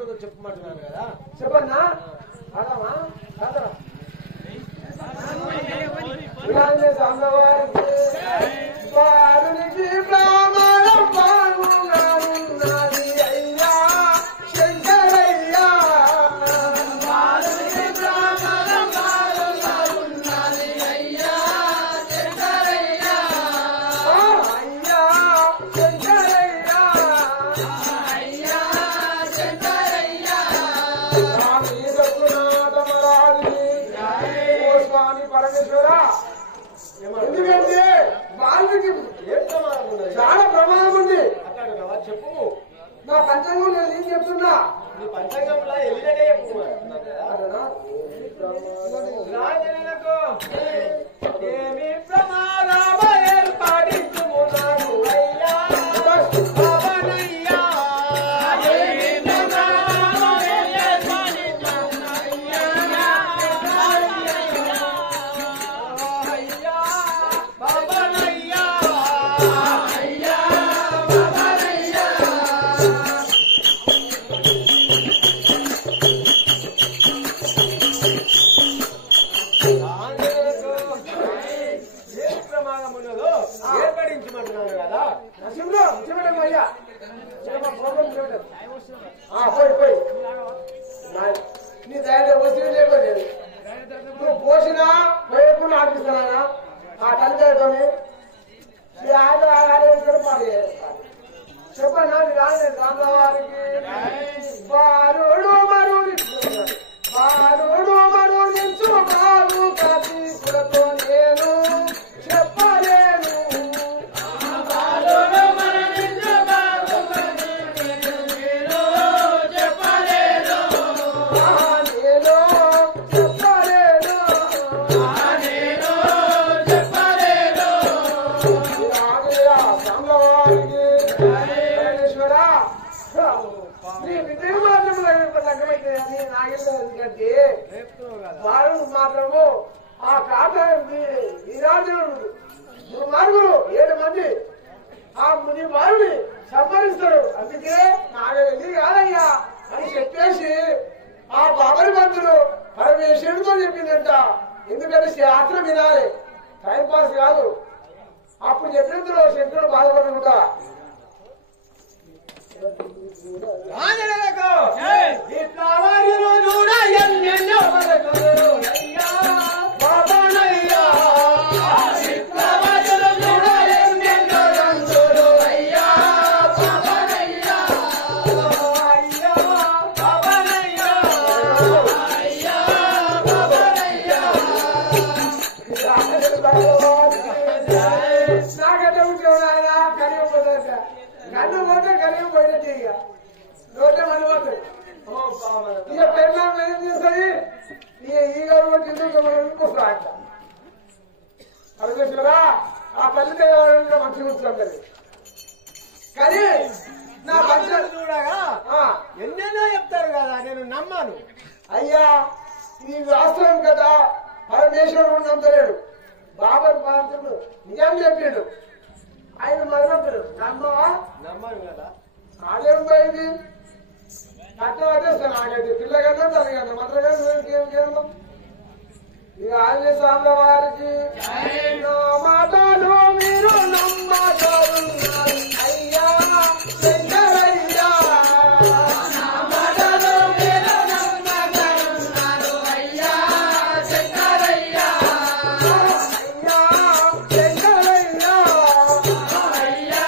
ఏమవుతుందో చెప్పమంటున్నాను కదా. చెప్పన్నా అదమ్మా కాదరా వినాయకుని సాంబవారికి వారునికి బ్రాహ్మణం బాగుగా ఉన్నది అయ్యా శంకరయ్యా వారునికి బ్రాహ్మణం బాగుగా ఉన్నది అయ్యా శంకరయ్యా అయ్యా శంకరయ్యా అయ్యా శంకరయ్యా స్వామి రఘునాథ మహారాజు ఓ స్వామి పరమేశ్వర ఎందుకంటే వాళ్ళకి ఏం ప్రమాదం ఉన్నది? చాలా ప్రమాదం ఉంది. అట్లాంటివా? చెప్పు. నా పంచాంగం నేను ఏం చెప్తున్నా నీ పంచాంగంలో ఎల్లిగడ్డే చెప్పు అదేనా? రాజనకు ఏమి ప్రమాదము ఏర్పడించుము నాకు అయ్యా పవనయ్యా. ఏమి ప్రమాదము ఏర్పడించుము అయ్యా అయ్యా పవనయ్యా అయ్యా పవనయ్యా. ఏ ప్రమాదం ఉన్నదో ఏర్పడించమంటున్నాను కదా. నరసింహుడు, చూడండి అయ్యా చెప్పమ్మా, ప్రోగ్రాం చూడండి. పోయి పోయి నీ ధైర్యం వస్తే లేకపోతే నువ్వు పోసినా పోయకుండా ఆపిస్తున్నానా ఆ తల్లిదండ్రులని మీ ఆయన పాడు చెప్పన్నా మీ రాజు రామరావారికి బాలుడు మరుడు బాలుడు మరుడించు బాబు కథీసులతో నేను చెప్పలేను బాలుడు మరుడించు బాబు కథీసులతో నేను చెప్పలేను నేను చెప్పలేను నేను చెప్పలేను రాజయ్య సాంబవారికి పరమేశ్వర నీ విద్యుత్ మాత్రం తగ్గమైతే అని నాగేశ్వర ఎందుకంటే రేపుతున్నావు కదా. వారు మాత్రము ఆ కాట విరాజుడు దుర్మార్గుడు 7 మంది ఆ ముని వారిని సంహరిస్తాడు. అందుకే నాకు వెళ్ళి కాదయ్యా అని చెప్పేసి ఆ బాబరి మంత్రులు పరమేశ్వరుడితో చెప్పిందంట. ఎందుకంటే శాస్త్రం వినాలి, టైం పాస్ కాదు. అప్పుడు చెప్పినందులో శంకరుడు బాధపడుకుంటా రాజనకు ఇట్లా వారిలో చూడ ఎన్నెన్నో పలుకులు అయ్యా పవనయ్యా. ఇట్లా వారిలో చూడ ఎన్నెన్నో రంగులు అయ్యా పవనయ్యా అయ్యా పవనయ్యా అయ్యా పవనయ్యా. నాకంటే ఉంచావు నాయన కలిగిపోతా కన్ను పోతే కలిగిపోయినట్టు ఇక నోటే మనపోతుంది. ఓ పవన ఇక పెరుమాం ఏం చేస్తుంది ఇక ఈ గవర్నమెంట్ ఇందుకు మనం ఇంకొస్తా అంట పరమేశ్వరా ఆ తల్లిదే మంచిగా ఉంచుతుంది. కానీ నా భక్తులు రాజును చూడగా ఎన్నెన్నో చెప్తారు కదా, నేను నమ్మాను. అయ్యా ఇది వాస్తవం కదా. పరమేశ్వరుడు నమ్మలేడు, బాబర్ పాత్రుడు నిజం చెప్పాడు. ఆయన మొదలవుతాడు నమ్మవా నమ్మాను కదా. కాలేం పోయింది కట్నం వచ్చేస్తాను నాకైతే పిల్లగన్నా తల్లిగన్నా మంత్రగన్నా ఇంకేం ఇక ఆంజనేయ స్వామి వారికి నా మాటలు మీరు నమ్మగలుగుతారు అయ్యా శంకరయ్యా. నా మాటలు మీరు నమ్మగలుగుతారు అయ్యా శంకరయ్యా. అయ్యా శంకరయ్యా అయ్యా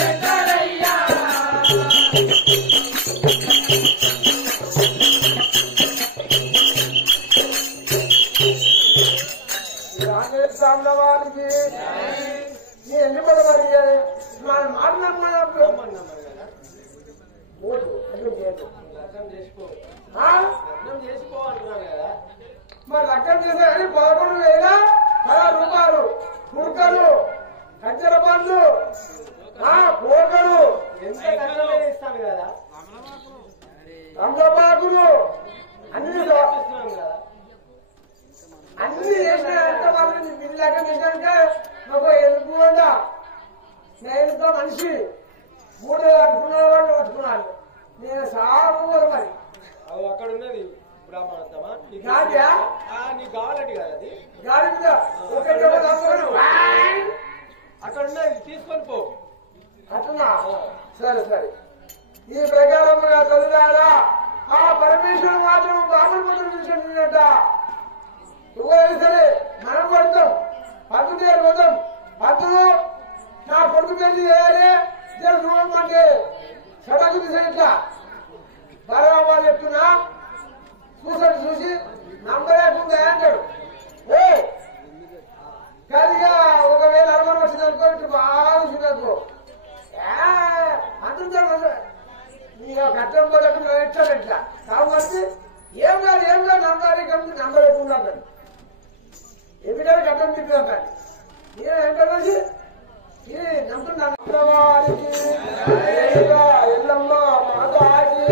శంకరయ్యా. ఆంజనేయ స్వామి వారికి నీ ఎన్ని పడవాలి మన మాట్లాడినప్పుడు నమ్మాను కదా. ఓటు అర్థం చేయదు. లగ్నం చేసుకో, ఆ? లగ్నం చేసుకో అంటున్నాను కదా. మరి లెక్కలు చేశారని 11,000 రూపాయలు కుడుకలు కంచెల పండ్లు పోకలు ఎంత కష్టమైనా ఇస్తాను కదా. రంగపాకులు అన్ని ఇస్తున్నాను కదా. అన్ని చేసినాక వాళ్ళని బిల్లు లెక్క చేసినాక ఒక ఎలుపు వంద నేను మనిషి 3 అనుకున్న వాళ్ళు పట్టుకున్నాను. నేను సాగు కొడుకుంటా ఎవరైనా సరే మనం కొడతాం పట్టు పేరు పోతాం పట్టును నా కొడుకు పెళ్లి చేయాలి చూడమంటే సడకు తీసేట్లా బాగా చెప్తున్నా చూసాడు చూసి నమ్మలేకుండా అంటాడు కాదుగా ఒకవేళ అనుమానం వచ్చిందనుకో ఇటు బాగా చూడనుకో అంటుంటాడు నీకు కట్టం పోలేకుండా ఇచ్చాడు ఇట్లా కాబట్టి ఏం కాదు నమ్మలేకుండా అంటాడు ఎమిటో కట్టం తిప్పుతాడు ఏంటంటే ఇది నమ్ముతున్నాను ఎల్లమ్మ మాతాకి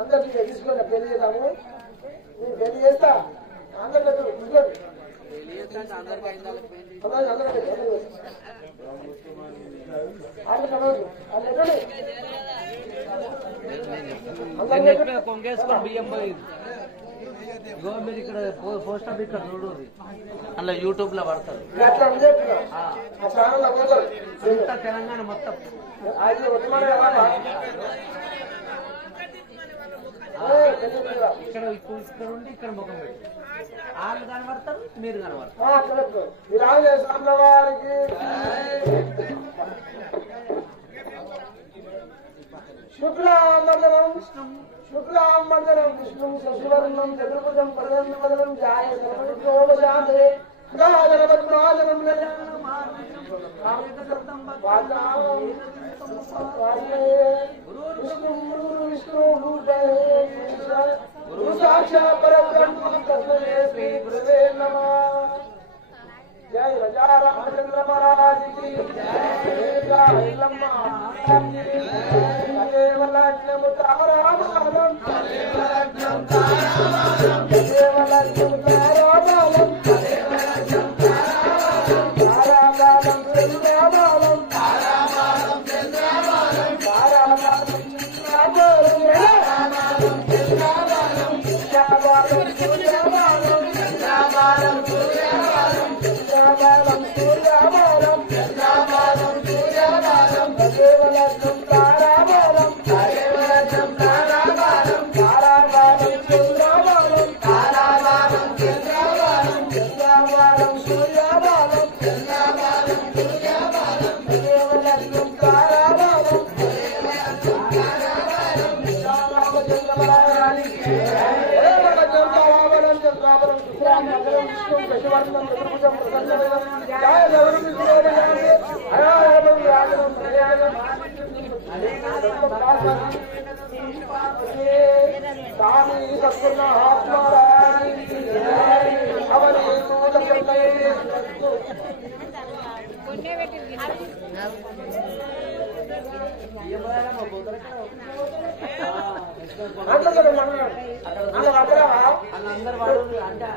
అందరికీ తీసుకుని పెళ్లి చేద్దాము. నేను పెళ్లి చేస్తా అందరు కొంగేసుకొని బియ్యం పోయింది. ఇగో మీరు ఇక్కడ పోస్టర్ ఇక్కడ చూడండి, అందులో యూట్యూబ్ లో పడతారు. అంతా తెలంగాణ మొత్తం ఇక్కడ ఇక్కడ ఉండి ఇక్కడ ముఖం పెట్టి వాళ్ళు కనబడతారు, మీరు కనబడతారు. శుక్లాంబరం శుక్లాంబరం విష్ణు శశివర్ణం చతుర్భుజం ప్రజన్మదనం జాయ సర్వోపశాంతే గాజనపద్మాజనం విష్ణు గురు సాక్షాత్ పరబ్రహ్మ తస్మై శ్రీ గురువే నమః. జై రాజా రామచంద్ర మహారాజ్ की जय लम्मा देवलक्ष्म तारामालम देवलक्ष्म तारामालम देवलक्ष्म तारामालम देवलक्ष्म तारामालम तारामालम तारामालम तारामालम तारामालम అందరు వాడు అంటే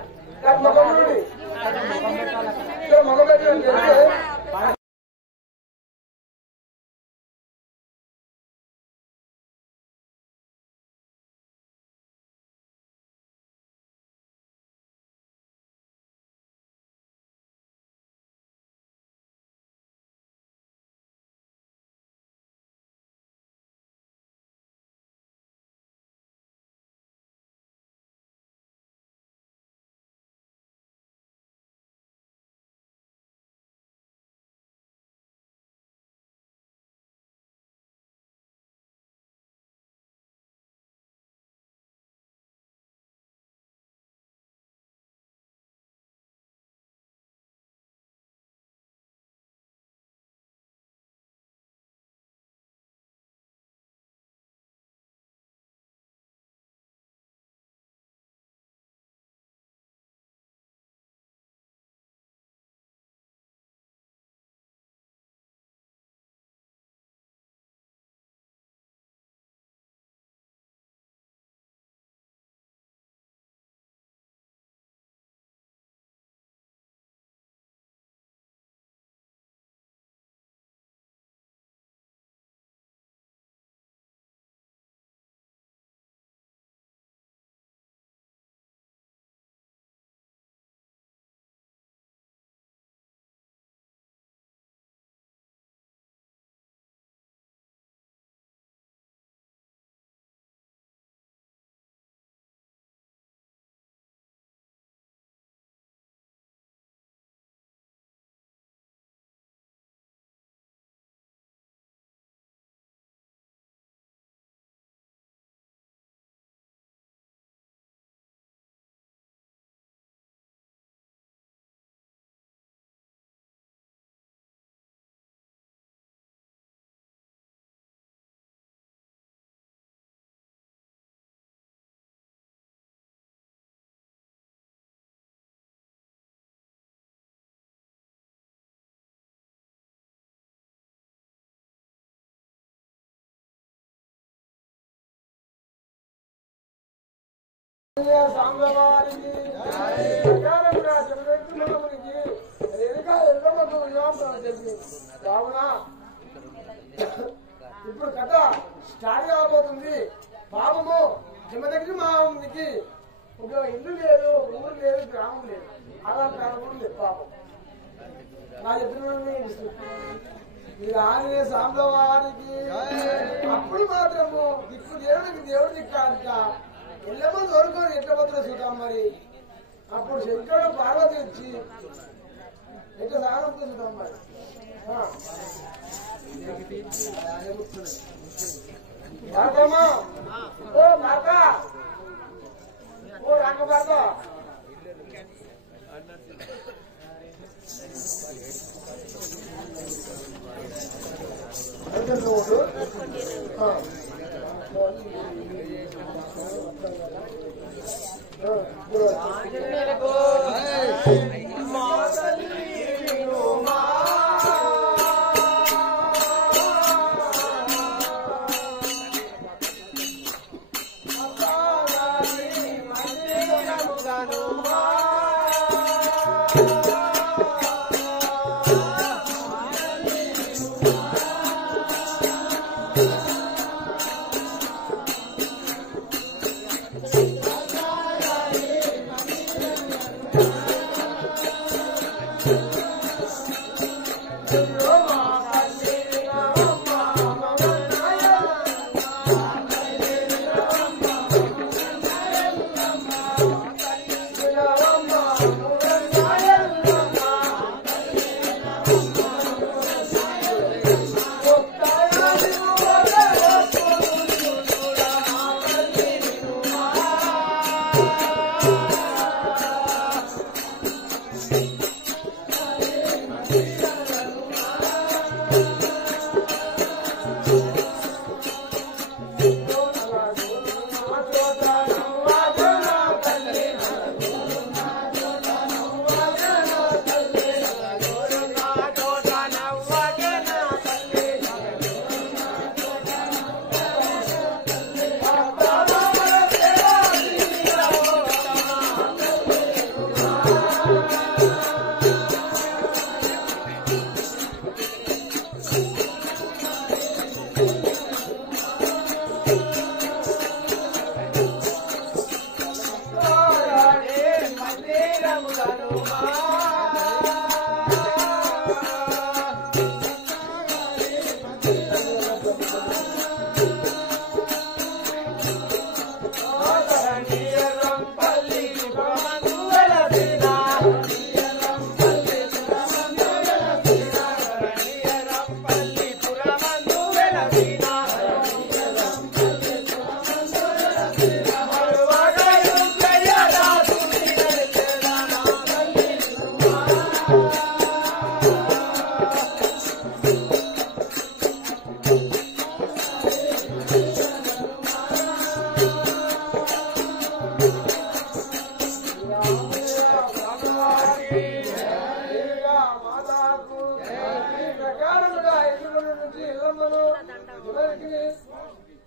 ఆంజనేయ సాంబవారికి ప్రకారంగా చంద్రమునికి ఎల్లమ్మకు వివాహం జరిగింది కావున ఇప్పుడు కథ స్టార్ట్ కాబోతుంది. పాపము జమదగ్ని మామకి ఒక ఇల్లు లేదు, ఊరు లేదు, గ్రామం లేదు, అలాంటి కూడా లేదు. పాపం నా చెప్పిన మీరు ఆంజనేయ సాంబవారికి అప్పుడు మాత్రము దిక్కు దేవుడికి దేవుడి దిక్కాక ఎల్లమ్మ దొరుకుని ఎట్లా పోతున్నా చూద్దాం. మరి అప్పుడు శంకరుడు పార్వతి వచ్చి ఎట్లా సాగంతో చూద్దాం. మరి భారతమ్మా ఓ భారత ఓ రాక భారత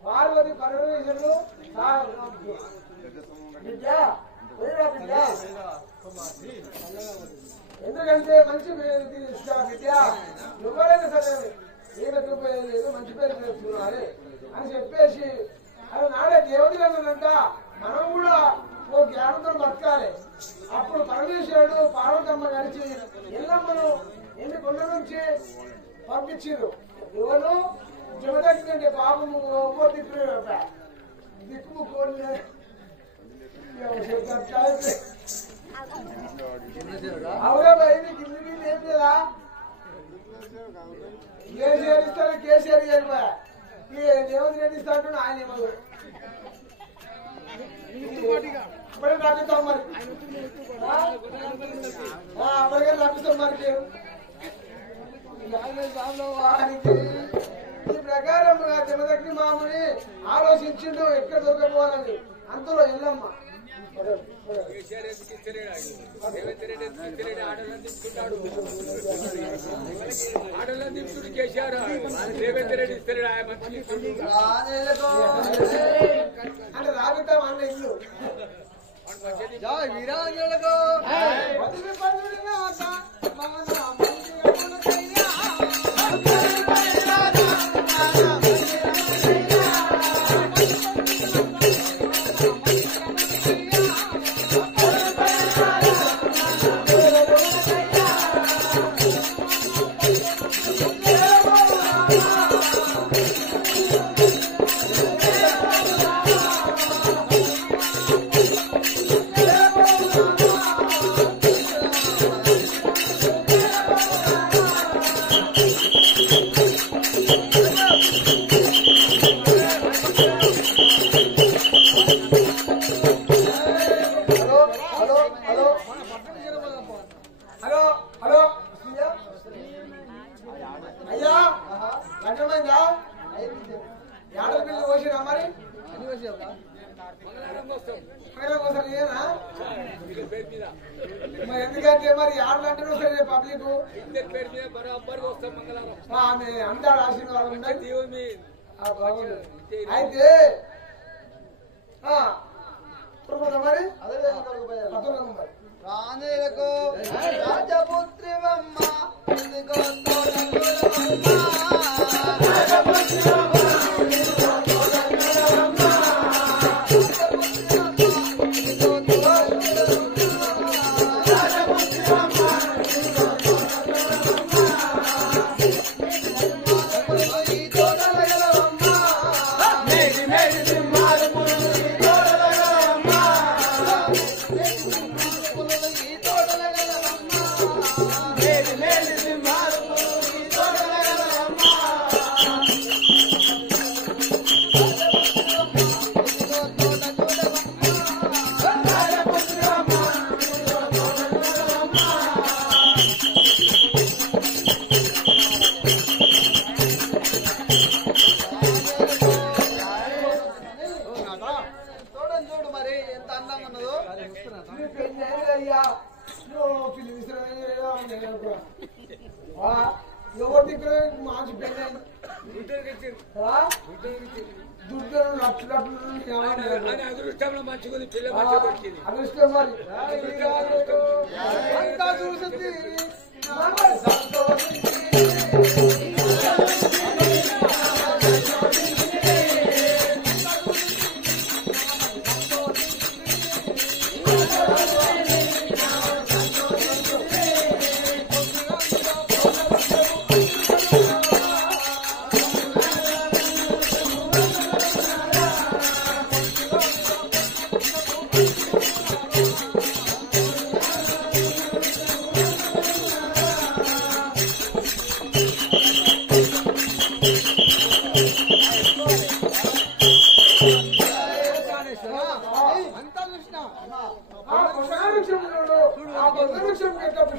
పార్వతి పరమేశ్వరుడు ఎందుకంటే మంచి పేరు బిడ్డ నువ్వైనా సరే ఈయనకు లేదు మంచి పేరు తెలుసుకున్నారే అని చెప్పేసి అది నాడే దేవతలు అన్నదంట మనం కూడా ఓ జ్ఞానంతో బతకాలి. అప్పుడు పరమేశ్వరుడు పార్వతమ్మ కలిసి ఎల్లమ్మను ఎన్ని కొండ నుంచి పంపించారు. ఎవరు జమదగ్ని అంటే పాపము దిక్కు కోళ్ళే అవునా భయ కింది మీద ఏం లేదా కేసీఆర్ ఇస్తాడు కేసీఆర్ దేవతలు రెడ్డి ఇస్తా అంటున్నా ఆయన ఏమో ఇప్పుడే నడుపుతాం మరి అప్పటికే నడుపుతాం మరి వారికి ఈ ప్రకారం జమదగ్ని మామని ఆలోచించిండు ఎక్కడ దొరకపోవాలని. అంతలో ఎల్లమ్మ అంటే రాబితాం అన్న ఇల్లు జయ వీరాంజలకు వదిలి పడినాక మన మందిరమునకయ్యా ఎందుకంటే మరి ఆడలంటే పబ్లిక్ అందరూ ఆశీర్వాదం అయితే మరి రాణులకు రాజపుత్రివమ్మ చూడు మరి ఎంత అందంగా ఉన్నదో ఎవరి దగ్గర మంచి పెళ్ళి అదృష్టంలో మంచిగా పిల్ల అదృష్టం మరి అంతా చూసింది అంతా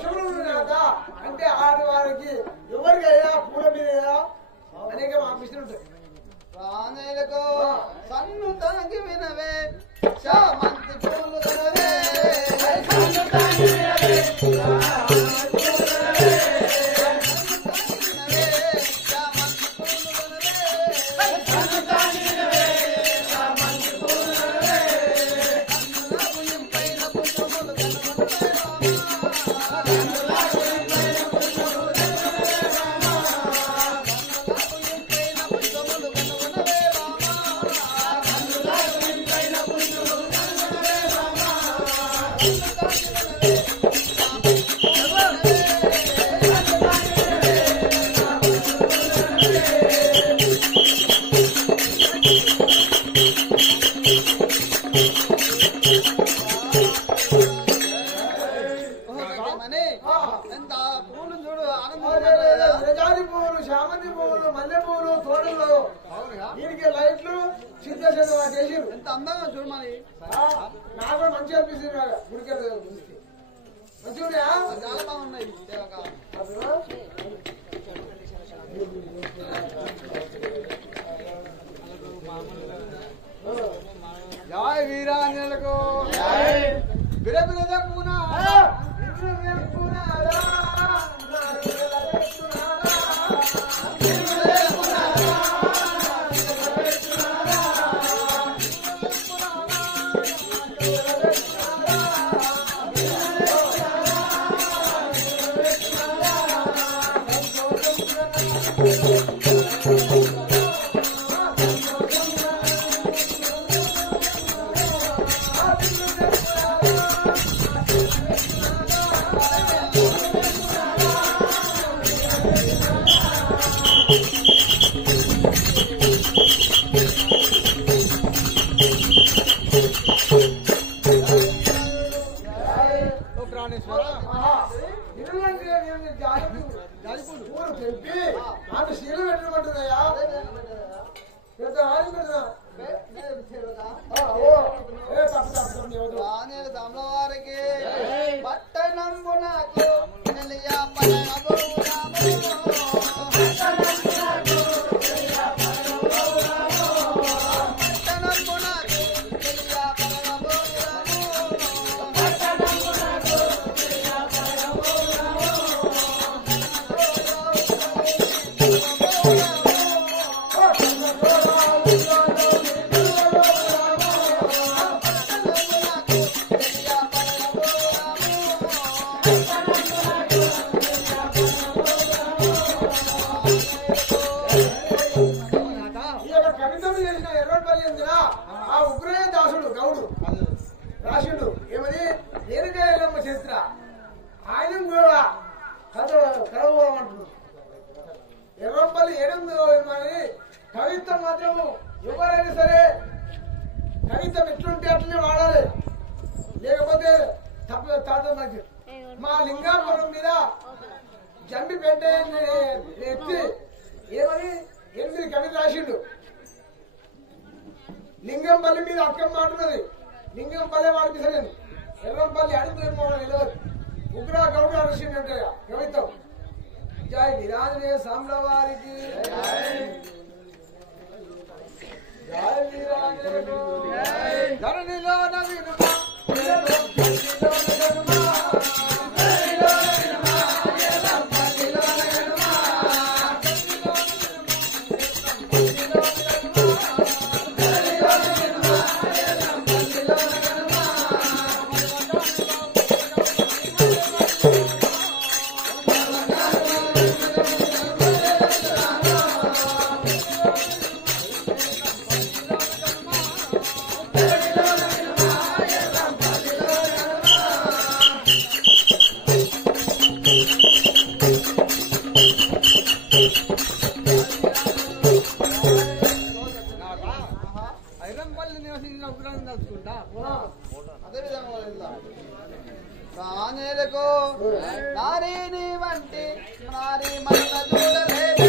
చూసినా అంటే ఆడవారికి ఎవరికైనా పూల మీద అనేక ఆఫీసులు ఉంటాయి. రాణులకు సన్ను తనకి వినవే చామంతి పూలు కనవే ఎంత పూలు చూడు ప్రజాది పువ్వులు, శామంతి పువ్వులు, మల్లె పువ్వులు, తోటలు దీనికి లైట్లు సిద్ధేశ్వర చేసిరు. ఎంత అందంగా చూడు మరి నాకు కూడా మంచిగా అనిపిస్తుంది. గుడికి మంచిగా చాలా బాగున్నాయి. జయ వీరాంజలకు బిరబిరద పూనా ప్రాణేశ్వర ఊరు తెంపి అటు శీలం పెట్టమంటున్నాయా పెద్ద ఆది పెడతా వారికి పట్టణంబు నాకు ఆ ఉగ్రయ దాసుడు గౌడు రాశుడు ఏమని ఏనుగాయలమ్మ చరిత్ర ఆయన కూడా కలవమంటున్నాడు ఎర్రంపల్లి ఏడుందో మరి కవిత్వం మాత్రము ఎవరైనా సరే కవిత్వం ఎట్లుంటే అట్లనే వాడాలి లేకపోతే తప్ప తాత మా లింగాపురం మీద జంబి పెట్టే ఎత్తి ఏమని 8 కవిత రాసిండు లింగంపల్లి మీద అక్కం మాటున్నది లింగంపల్లి వాడికి సరే ఎర్రంపల్లి అడుగు నిలవదు ఉగ్ర గౌడ రాసిండంటే కవిత్వం జై వీరాంజనేయ సాంబ వారికి జై వీరాంజనేయ ధరణిలో నవీనమా ఐరంపల్లి నివసించిన ఉగ్రాన్ని తలుచుకుంటా అదే విధంగా నానేలకు నారీని వంటి నారీ మన చూడలేదు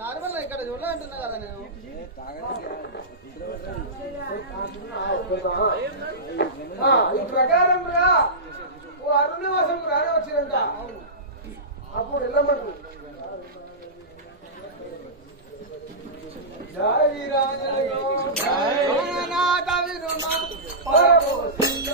నార్మల్ ఇక్కడ చూడాలంటున్నా కదా నేను ఈ ప్రకారంగా ఓ అరుణవాసం రానే వచ్చిందంట అప్పుడు వెళ్ళమంటు జై వీరాంజనేయ నాథ వినుమా పరమో సింగ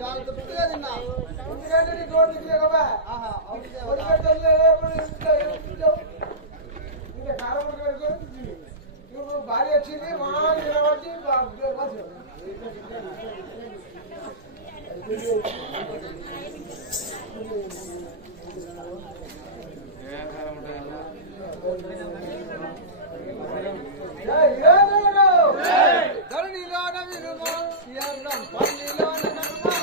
చాలా తృప్తిగా తిన్నా. ఎందుకంటే నీ కోరిక లేకపోయా ఆహా, అవును దేవత. ఇంకా కారం ఇప్పుడు భార్య వచ్చింది మా నిలబడి ధరణిలోన వినుమో, ఎర్రం పల్లిలోన నడుమో.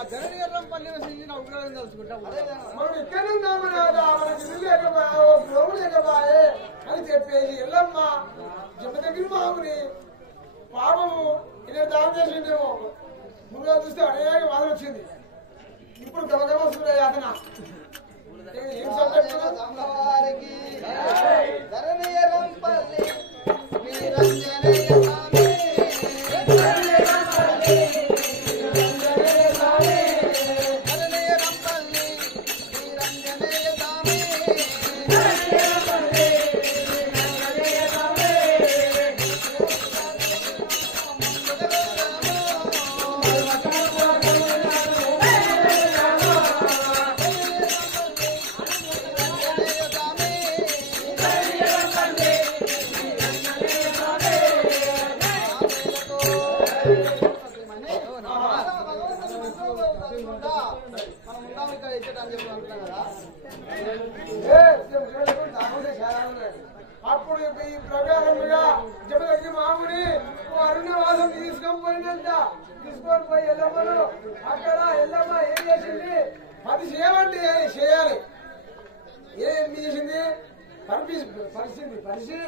ఆ ధరణి ఎర్రం పల్లి వేసి ఉగ్రహం తలుచుకుంటా. మనం ఇక్కడ ఉన్నాము రాదా మనకి ఇల్లు లేకపోయా ప్రోగు లేకపోయే అని చెప్పేసి ఎల్లమ్మ జమ దగ్గర మాముని పాపము ఇలా దానం చేసిండేమో ముందుగా చూస్తే అనేక బాధ వచ్చింది. ఇప్పుడు గమగమ వస్తున్నాయి అతను ఏం సంకల్పం అమ్మవారికి ధరణి ఎర్రం పల్లి వీరంజనేయ స్వామి. ధరణి ఎర్రం పల్లి వీరంజనేయ స్వామి. మనం ఉంటాం ఇక్కడ ఇచ్చేటని చెప్పి అంటున్నాం కదా. అప్పుడు ఈ ప్రకారముగా జమదగ్గి మాముని అరుణవాసం తీసుకొని పోయిందంట. తీసుకొని పోయి ఎల్లమ్మను అక్కడ ఎల్లమ్మ ఏం చేసింది 10 చేయమంటే చేయాలి. ఏం చేసింది పరిచి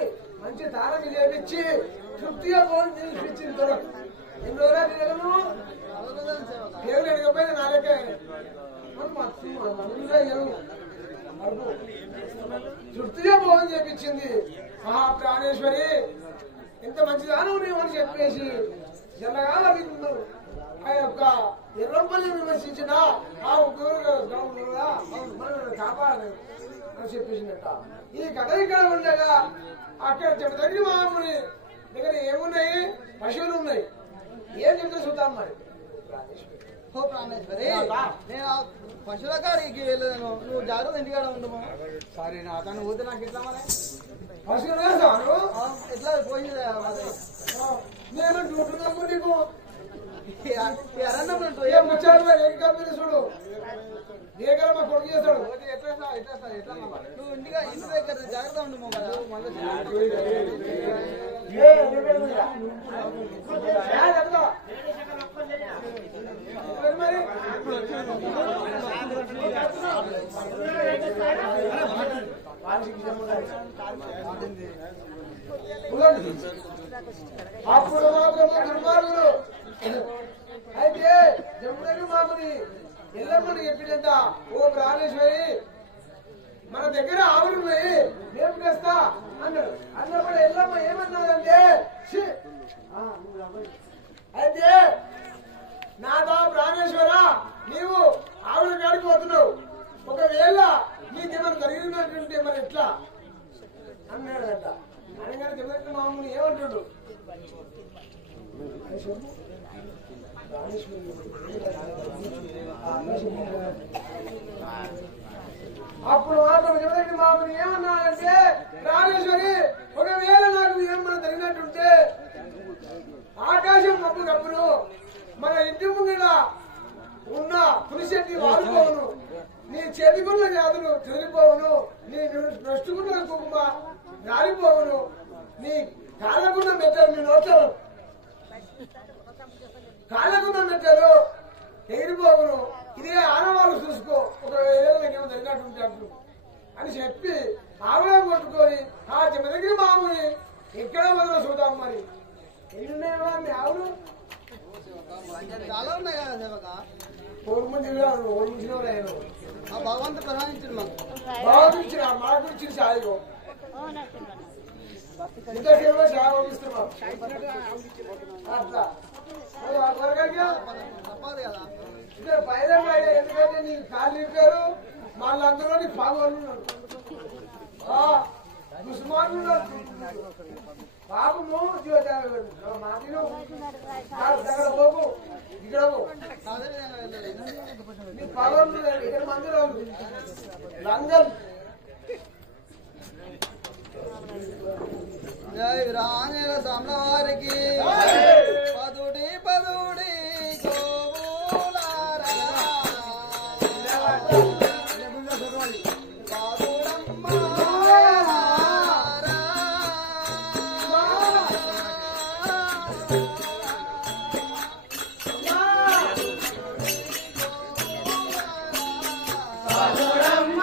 మంచి తారం చేపించి తృప్తిగా పోని తీసుకొచ్చింది. దొరకు ఎన్ని రోజులు జగను దేవుడు ఎడకపోయినా నా లెక్క తృప్తిగా భోజనం చేపించింది. ప్రాణేశ్వరి ఎంత మంచిదాను నీవని చెప్పేసి జల్లగా వర్ణించు. ఆ యొక్క ఎర్రంపల్లి విమర్శించిన ఆ కాపాడు అని చెప్పేసిందట. ఈ కథ ఇక్కడ ఉండగా అక్కడ చెమదగ్గి మాముని దగ్గర ఏమున్నాయి? పశువులు ఉన్నాయి. ఏం చెప్తే చూద్దాం మరి. ఓ ప్రాణేశ్వరి, నేను ఆ పశువుల కాడికి వెళ్ళాను. నువ్వు జాగ్రత్త ఇంటికాడ ఉండము. సరే నా అతను ఊతే నాకు ఎట్లా మరి పశువులు సారు ఎట్లా పోయింది నేను డ్యూటీనప్పుడు నీకు అరణ్యం ఏం ముచ్చాడు ఏం కంపెనీ చూడు ఏ కదా మా కొడుకు చేస్తాడు. నువ్వు ఇంటి దగ్గర జాగ్రత్త ఉండము కదా. మరి అప్పుడు మాత్రం దుర్మార్గుడు అయితే జమునకి మాముని ఎల్లమ్మని చెప్పినంత ఓ ప్రాణేశ్వరి మన దగ్గర ఆవులు ఉన్నాయి మేము చేస్తా అన్నాడు. అన్నప్పుడు ఎల్లమ్మ ఏమన్నాదంటే అయితే నాదా ప్రాణేశ్వర నీవు ఆవుల కాడికి పోతున్నావు. ఒకవేళ నీకేమైనా జరిగినట్టుంటే మరి ఎట్లా అన్నాడట. అనగానే జగన్ మామూలు ఏమంటాడు అప్పుడు మాత్రం జగన్ మామూలు ఏమన్నాడంటే ప్రాణేశ్వరి ఒకవేళ నాకు ఏమన్నా జరిగినట్టుంటే ఆకాశం మబ్బు కప్పును మన ఇంటి ముందు ఉన్న పులిశెట్టి వాడుకోవును. నీ చేతికున్న వ్యాధులు చెదిరిపోవును. నీ నష్టుకున్న కుంకుమ రాలిపోవును. నీ కాళ్ళకున్న మెట్టలు నీ నోట్లో కాళ్ళకున్న మెట్టలు ఎగిరిపోవును. ఇదే ఆనవాళ్ళు చూసుకో ఒకవేళ ఏమో జరిగినట్టు అని చెప్పి ఆవులను కొట్టుకొని ఆ జమదగిరి మామూని ఎక్కడ మొదలు చూద్దాం. మరి ఎన్నున్నాయో మీ ఆవులు చాలా ఉన్నాయి కదా సేవక ఓరు ముందు ఓరు ముందు ఆ భగవంతుడు ప్రసాదించింది మాకు బాగుంచిన మాకు ఇచ్చిన చాలు ఇంతకేమో చాలా ఇస్తున్నాం అట్లా తప్పదు కదా పైన ఎందుకంటే నీకు కాళ్ళు ఇప్పారు వాళ్ళందరూ నీ పాగోళ్ళు ఉన్నారు ముస్మాన్లు ఉన్నారు పాపము మాటిను దగ్గర పోకు ఇక్కడ పో అదే విధంగా వెళ్ళలేదు నీ పాగోళ్ళు ఇక్కడ మందిలో రంగం జై రాజేల సామ్రావారికి పదుడి పదుడి గోవులారా పాదుడమ్మ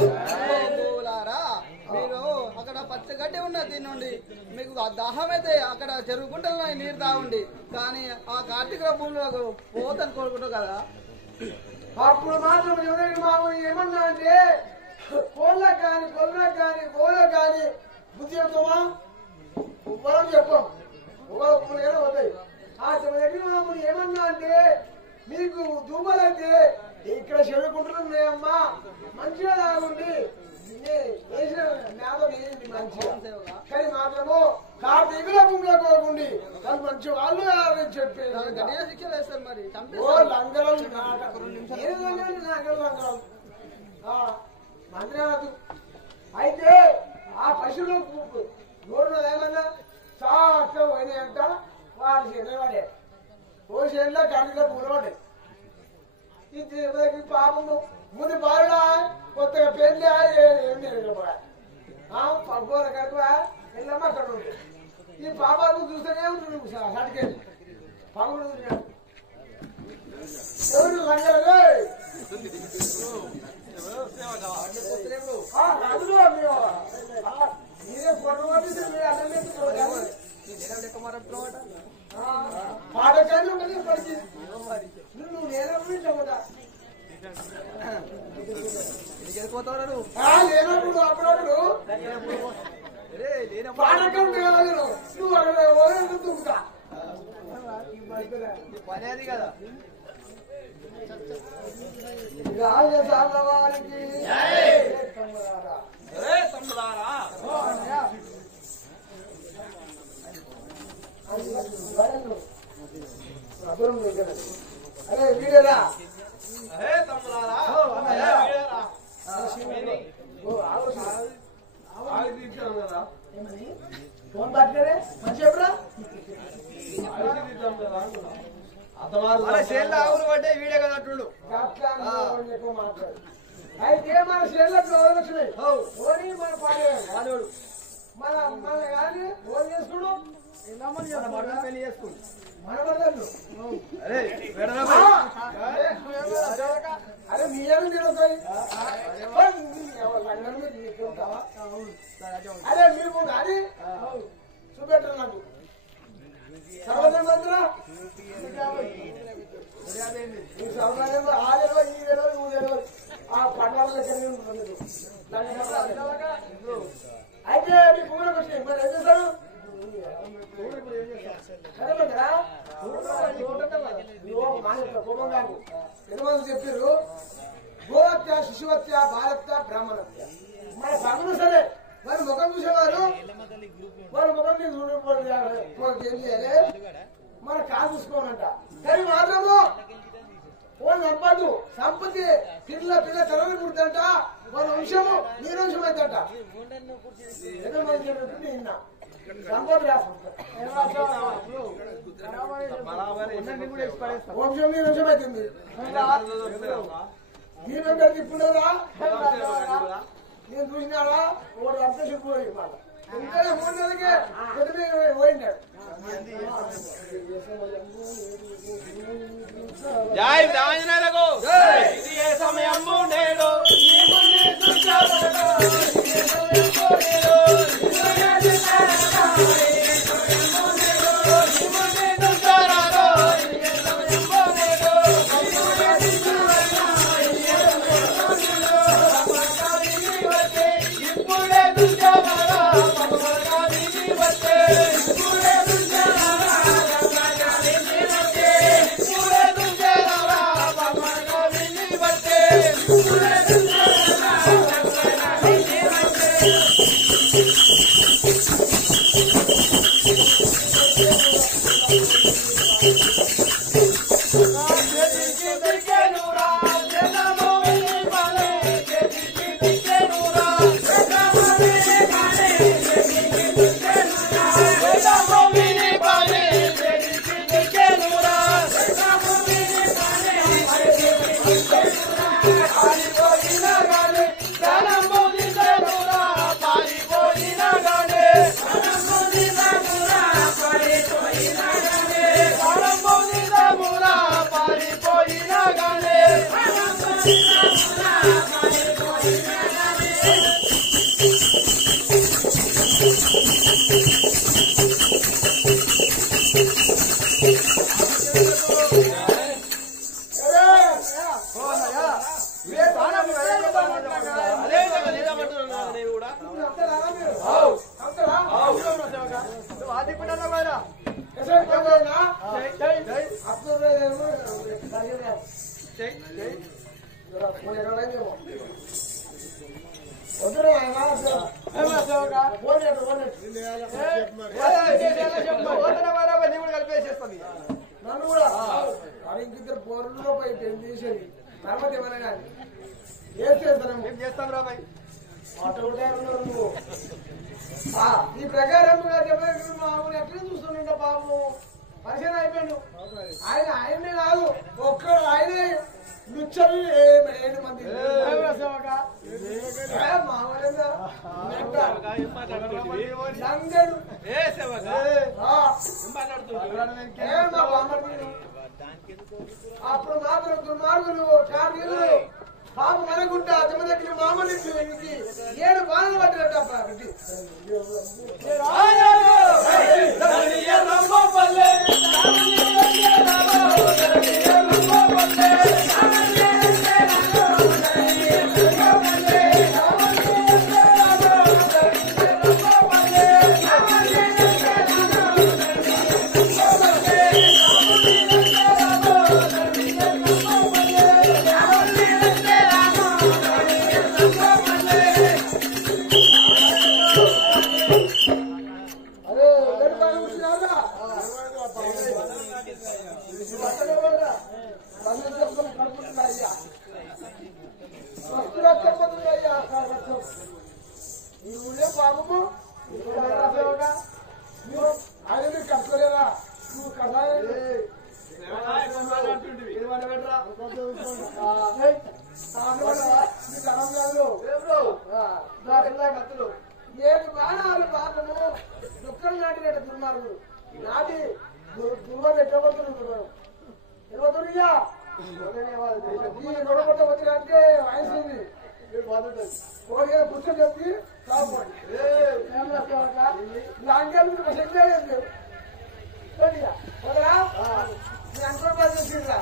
గోవులారా, మీరు అక్కడ పచ్చగడ్డి ఉన్నది తినండి, మీకు దాహం అయితే అక్కడ చెరువు గుంటలో నీరు తాగండి, కానీ ఆ కార్తీక భూమిలో పోతని కోరుకుంటావు కదా. అప్పుడు మాత్రం ఎవరైనా మామూలు ఏమన్నా అంటే కోళ్ళకు కానీ గొర్రెలకు కానీ గోళ్ళకు కానీ బుద్ధి చెప్తామా ఉవ్వరం చెప్పాం ఉవ్వలు పోతాయి. ఆ దగ్గర మామూలు ఏమన్నా అంటే మీకు దూపలైతే ఇక్కడ చెడుకుంటున్నాం మేమమ్మా మంచిగా తాగుండి వేసిన మేత వేయండి మంచిగా, కానీ మాత్రము కార్తీకుల భూమిలో కోరుకుండి కానీ మంచి వాళ్ళు చెప్పేది గట్టిగా శిక్ష వేస్తారు మరి ఓ లంగరం లంగరం మంత్రి అయితే ఆ పశువులు నోరు ఏమన్నా చక్కగా పోయినాయంట వాడి చెల్లవాడే ఓ చెల్ల కడుగులో పూలవాడే ఇది పాపము ముందు బారుడా కొత్తగా పెళ్ళి ఏం పబ్బోల కడుపు వెళ్ళమ్మ అక్కడ ఉంటుంది. ఈ పాపాలు చూస్తూనే ఉంటుంది సటికెళ్ళి పగులు ఎవరు లంగలే మీరే ఫోటో పంపిస్తే మీరు అన్నం పాడకాన్ని ఉంటుంది ఇప్పటికీ నువ్వు నేనప్పుడు లేనప్పుడు అప్పుడప్పుడు పాడకం కాదు నువ్వు అక్కడ తుమ్ముతా పని అది కదా. రాజసాలవారికి అరే వీడరా ఫోన్ పట్టలే మంచి చెప్పరా ఆవులు పడ్డాయి వీడే కదా అట్లు. అయితే మన శరీరంలో వచ్చినాయి ఓని మన పాడేవాడు మన మన కానీ ఓన్ చేసుకుడు పెళ్లి చేసుకుంటు మన బదులు అరే మీరు నిలబడి అరే మీరు కానీ చూపెట్టరు నాకు సర్వజన మంత్ర ఆ పండుగ అయితే మీ పూలకు వచ్చినాయి మరి ఏం చేస్తారు ఎంతమంది చెప్పారు గోహత్య శిశుహత్య బాలత్య బ్రాహ్మణత్య మన పనులు సరే మరి ముఖం చూసేవారు వారి ముఖం ఏం చేయాలి మన కాలు చూసుకోవాలంట కానీ మాత్రము వాళ్ళు నమ్మద్దు సంపత్తి పిల్ల పిల్ల తరలి పుడుతుంట వాళ్ళ వంశము నీ వంశం అవుతుంట నిన్న సంపద వంశం నీ వంశం అవుతుంది నీ వెంట తిప్పులేదా నేను చూసినాడా ఒకటి అర్థం చెప్పిపోయి మాట ఇంకా 3 నెలలకే పోయినాడు. జై రాజనలకు ఇది ఏ సమయము నేడు కలిపేసేస్తుంది నన్ను కూడా మరి ఇంకిద్దరు పొరలో పోయి పెళ్లి చేసేది తర్వాత ఏమన్నా కానీ ఏం చేస్తాను ఏం చేస్తాం రా బాయ్ నువ్వు ఈ ప్రకారం మామూలు ఎక్కడ చూస్తుండ బాబు పరిచయం అయిపోయాడు ఆయనే కాదు ఒక్కడు ఆయనే నిచ్చని 7 మంది అప్పుడు మాత్రం దుర్మార్గులు కార్మికులు పాపం అనుకుంటా అతని దగ్గర మామూలు 7 బాణలు పట్టినట్టు పాపము ఆయన కట్టుకోలేదా నువ్వు కదా ఏడు బాణాలు పాపము దుఃఖం నాటినట్టు దుర్మార్గుడు నాటి దుర్మార్గు ఎట్టబోతున్నాడు ఇవ్వదురియా గొడవపడ్డ వచ్చినంటే వయసు ఉంది పుస్తకం చెప్పి లాంగల్ సెంటర్ అనుకోవాలి చేసిండ్రా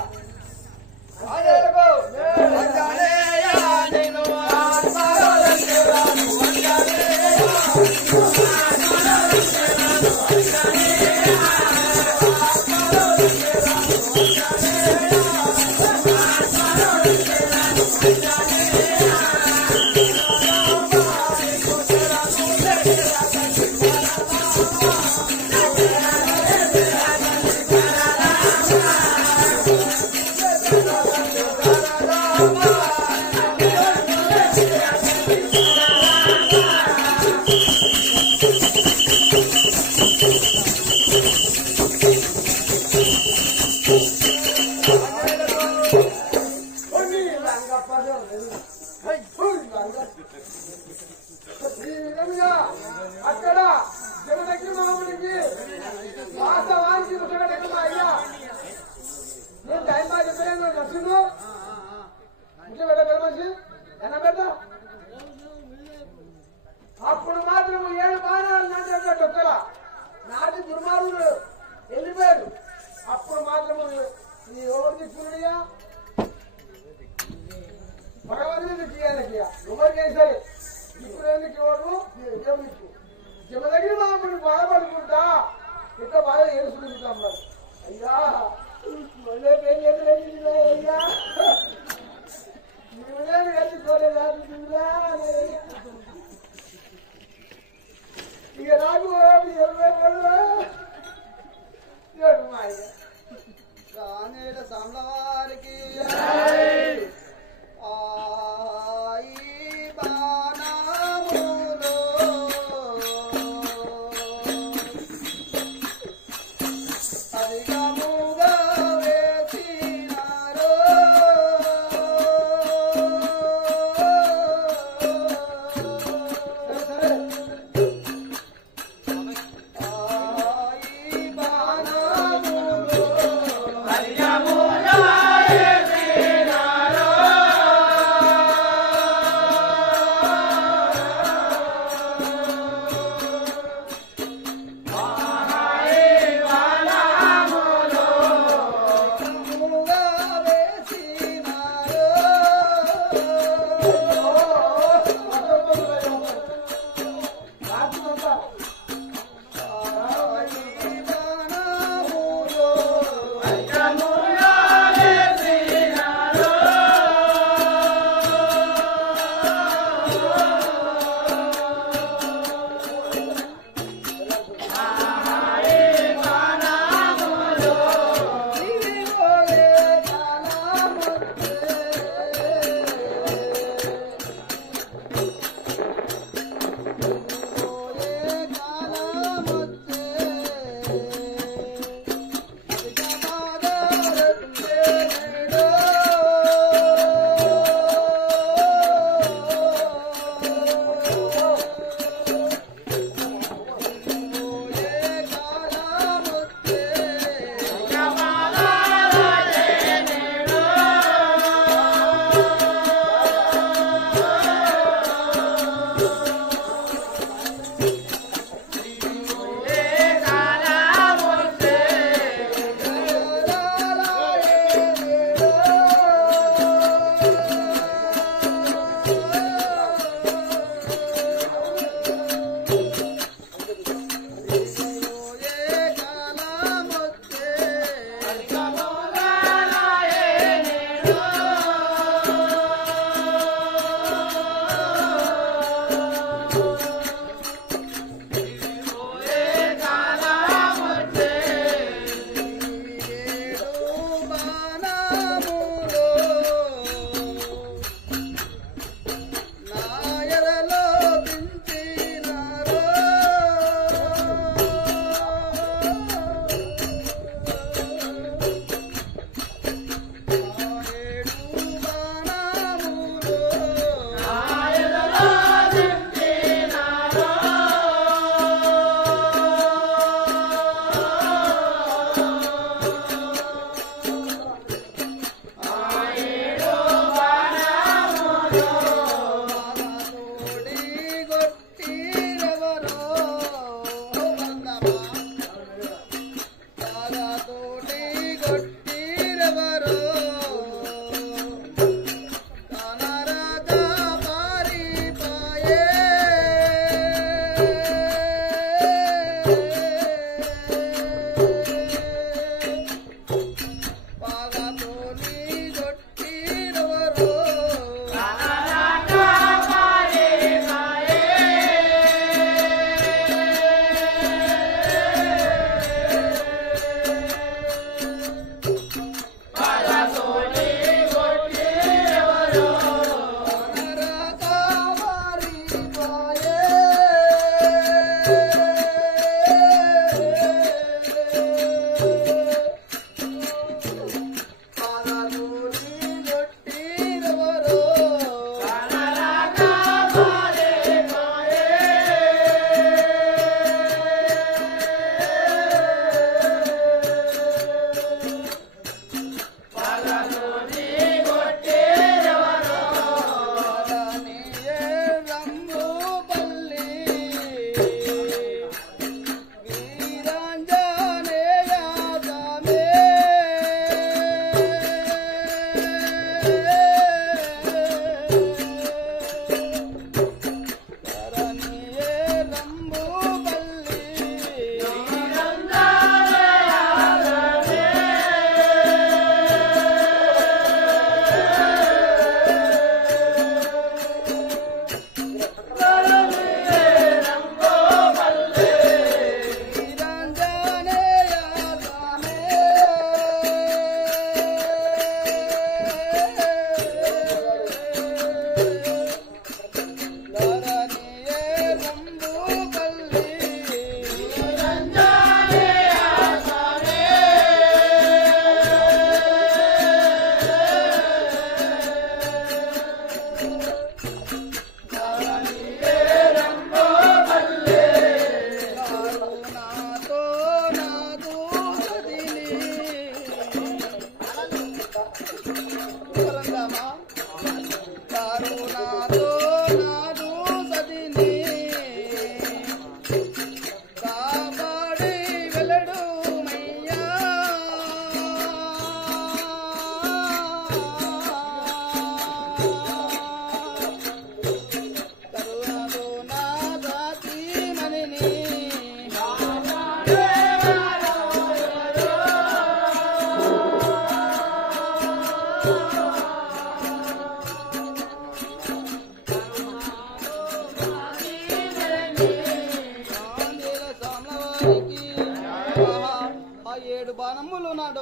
అక్కడ జగదగ్ని మామూలుకి వాస్తవానికి అయ్యా నేను టైం బాగా చెప్పాను నచ్చిందో ఇంకే పెద్ద మనిషి ఎలా పెద్ద అప్పుడు మాత్రం 7 బాణాలు నాటి ఒక్కల నాటి దుర్మార్గుడు వెళ్ళిపోయాడు అప్పుడు మాత్రం ఈ ఎవరికి చూడయా భగవంతుడికి తీయాలకి ఎవరికైనా సరే ఇప్పుడు ఎందుకు ఇవ్వడు దేవుడికి జమదగిరి మామూలు బాధపడుకుంటా ఇంకా బాగా ఏడుచుకుంటాం మరి అయ్యా అయ్యా నువ్వేమి కట్టుకోలేదా ఇక నాకు కానేట సాంబవారికి బాణములో అధికముగా వేసినారో బాణములో అధికముగా వేసినారో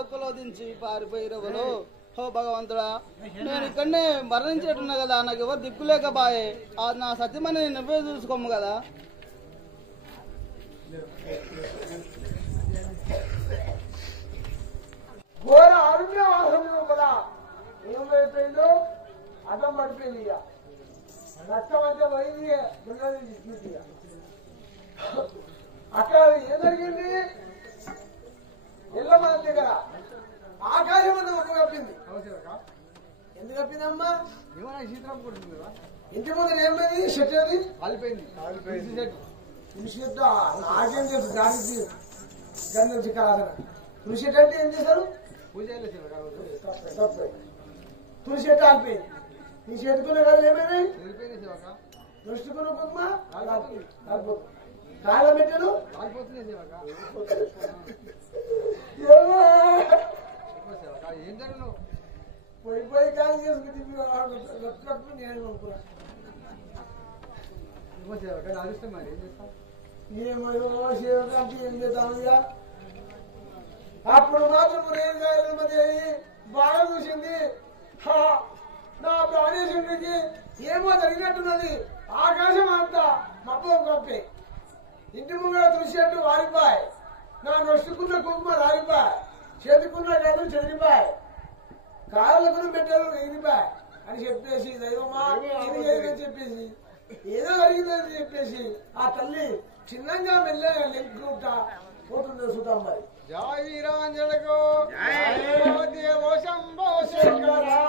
డొక్కలో దించి పారిపోయి రవ్వలు ఓ భగవంతుడా నేను ఇక్కడనే మరణించేట్టున్నా కదా నాకు ఎవరు దిక్కులేక బాయే నా సత్యమని నువ్వే చూసుకోము కదా ఘోర అరుణ్యవాసంలో కదా ఏమైపోయిందో అర్థం పడిపోయింది ఇక నష్టం అంటే పోయింది ఇక అక్కడ ఏం జరిగింది ఎల్లమ్మ దగ్గర ఆకాశం అంతా ఒక కప్పింది ఎందుకు కప్పిందమ్మా ఇంటి ముందు ఏమైంది షెట్ అది కాలిపోయింది షెట్ నాకేం తెలుసు దానికి గంధం చిక్కరాసన తులసి చెట్టు అంటే ఏం చేశారు పూజ తులసి చెట్టు ఆగిపోయింది నీ చేతుకున్న కదా ఏమైనాయి దృష్టికున్న కుమ్మ కాళ్ళ పెట్టాను ఏం జరిగిన పోయి కాలు చేసుకుని నేను అనుకున్నా ఏమో సేవకాంతి ఏం చేద్దామయ్యా అప్పుడు మాత్రం రేణుగారి బాగా చూసింది నా ప్రాణేశ్వరుడికి ఏమో జరిగినట్టున్నది ఆకాశం అంతా మబ్బు కప్పే ఇంటి ముంగడ తులిసేట్టు వారిపాయ్ నా నొస్తుకున్న కుంకుమ రాగిపాయ్ చేతుకున్న గదులు చెదిరిపాయ్ కాళ్ళకున్న బిడ్డలు ఎగిరిపాయ్ అని చెప్పేసి దైవమా ఇది జరిగిందని చెప్పేసి ఏదో జరిగిందని చెప్పేసి ఆ తల్లి చిన్నంగా మెల్లగా లెంకుంటా పోతుందో చూద్దాం మరి జై వీరాంజలకు దేవో శంభో శంకరా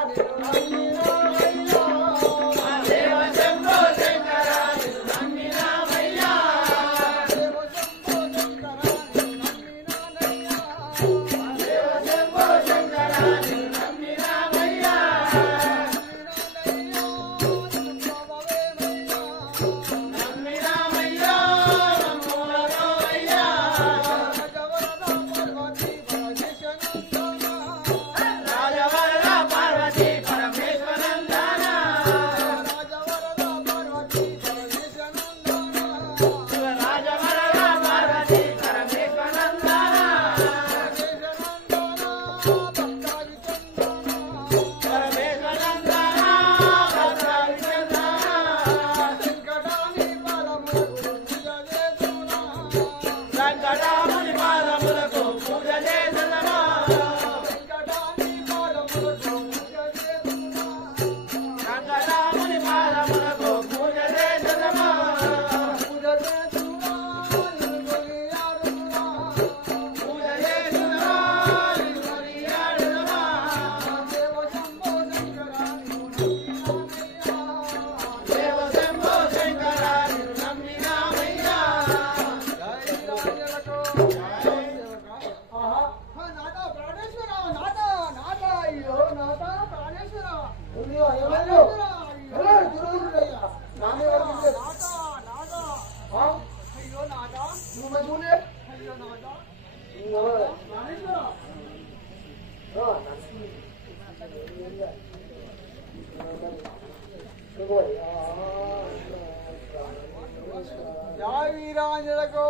జై వీరాంజలకు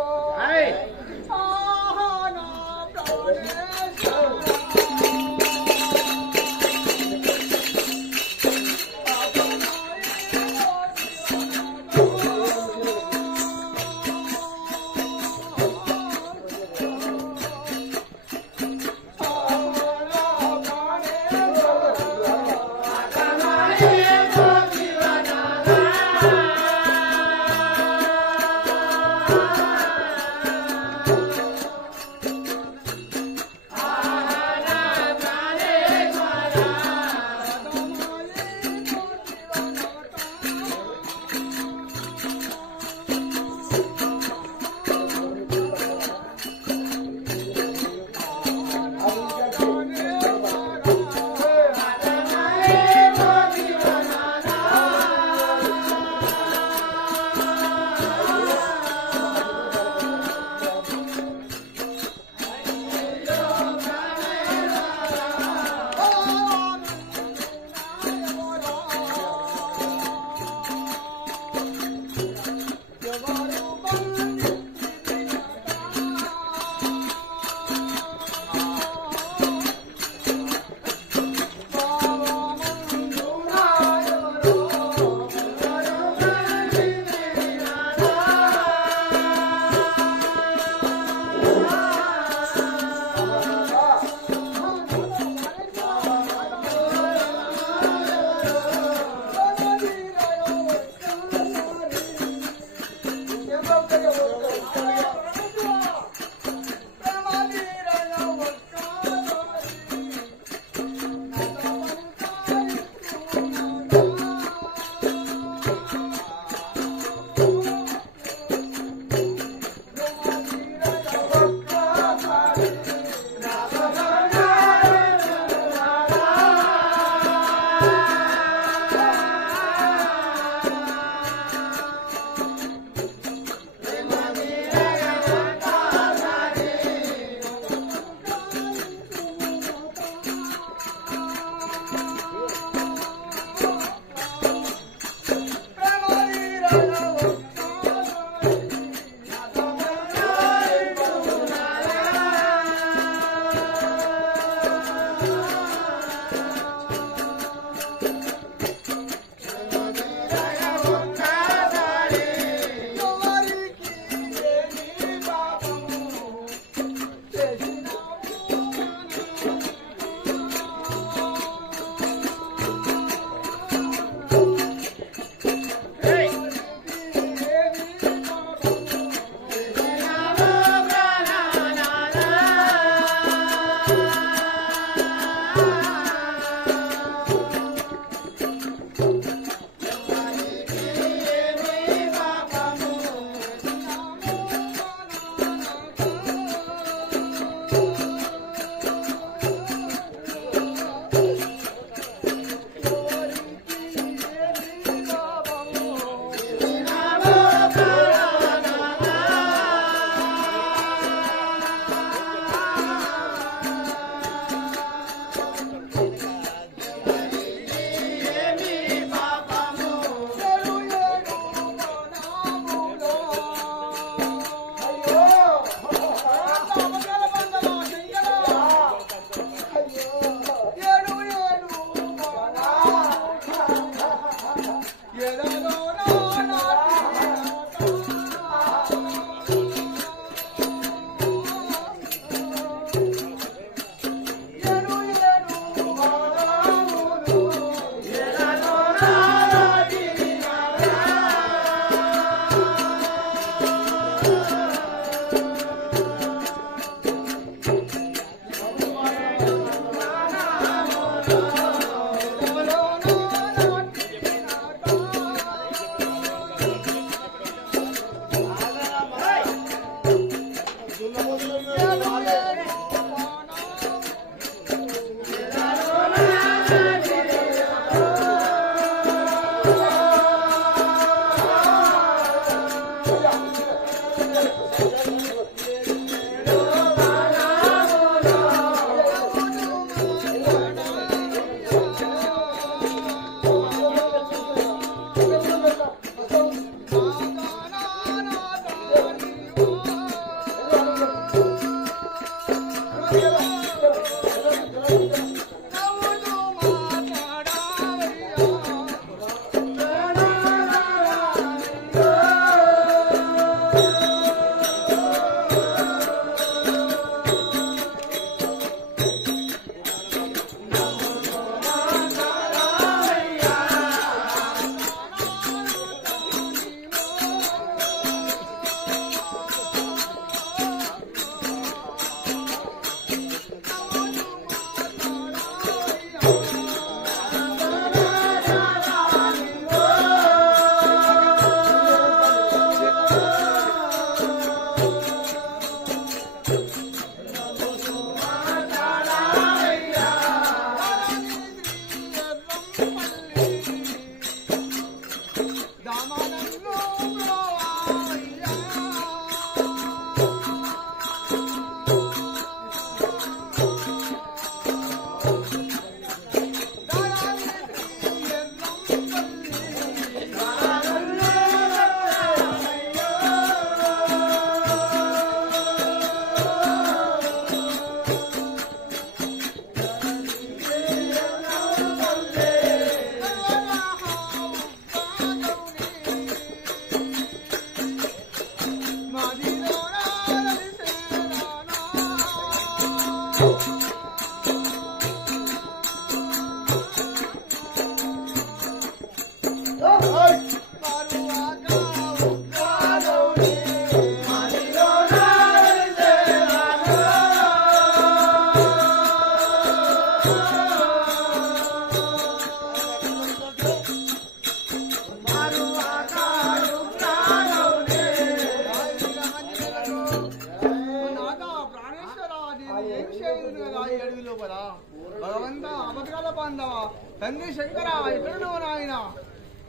బాంధవ తండ్రి శంకర ఎక్కడో నాయన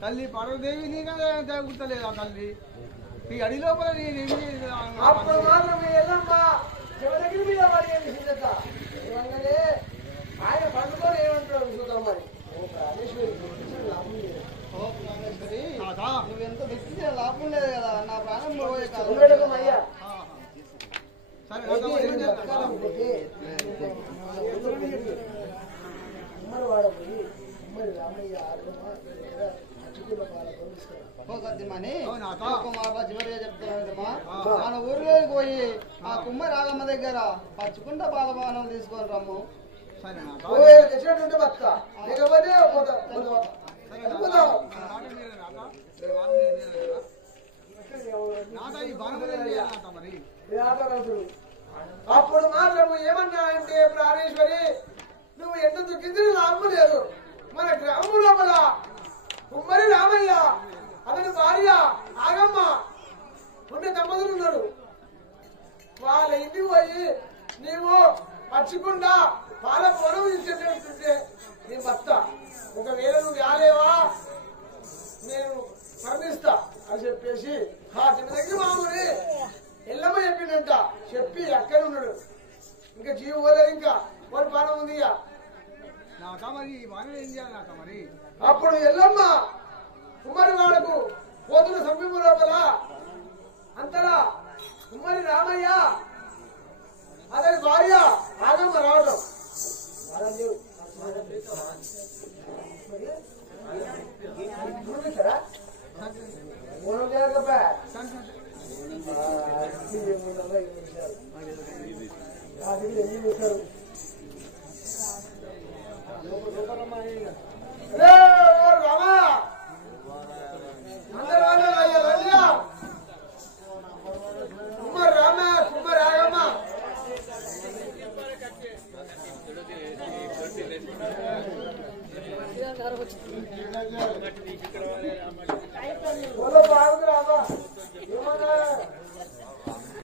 తల్లి పార్వదేవి నీకు గుర్తలేదా తల్లి ఈ అడి లోపల నేనేమి అప్పుడు మాత్రం ఎల్లమ్మ శివదగిరి మీద పడి సిద్ధత ఆయన పండుకొని ఏమంటాడు చూద్దాం మరి నువ్వెంత తెచ్చిన లాభం లేదు కదా నా ప్రాణం పోయే కాదు అయ్యా సరే పోకద్దిమని ఒక మాట చివరిగా చెప్తానమ్మా మన ఊరిలోకి పోయి ఆ కుమ్మరి రాగమ్మ దగ్గర పచ్చుకుంట పాలపానం తీసుకొని రమ్ము తెచ్చినట్టుంటే బతుక లేకపోతే అప్పుడు మాత్రం ఏమన్నా అంటే ప్రాణేశ్వరి నువ్వు ఎంత దుఃఖించిన లాభం లేదు మన గ్రామం లోపల కుమ్మరి రామయ్య అతని భార్య ఆగమ్మ ఉండే దంపతులు ఉన్నారు వాళ్ళ ఇంటికి పోయి నీవు పచ్చకుండా పాల పొలం ఇచ్చేటట్టుంటే నీ భర్త ఒకవేళ నువ్వు రాలేవా నేను మరణిస్తా అని చెప్పేసి దగ్గర మామూలు ఎల్లమ్మ చెప్పిందంట చెప్పి ఎక్కడ ఉన్నాడు ఇంకా జీవ పోలేదు ఇంకా వాడి పానం ఉంది ఇక అప్పుడు ఎల్లమ్మ కుమ్మరి వాడకు పోతున్న సమీపం లోపల అంతలా కుమ్మరి రామయ్య అతని భార్య ఆగమ్మ రావటం కుమ్మరి రామ కుమ్మరి ఆగమ్మ బాగుంది రామా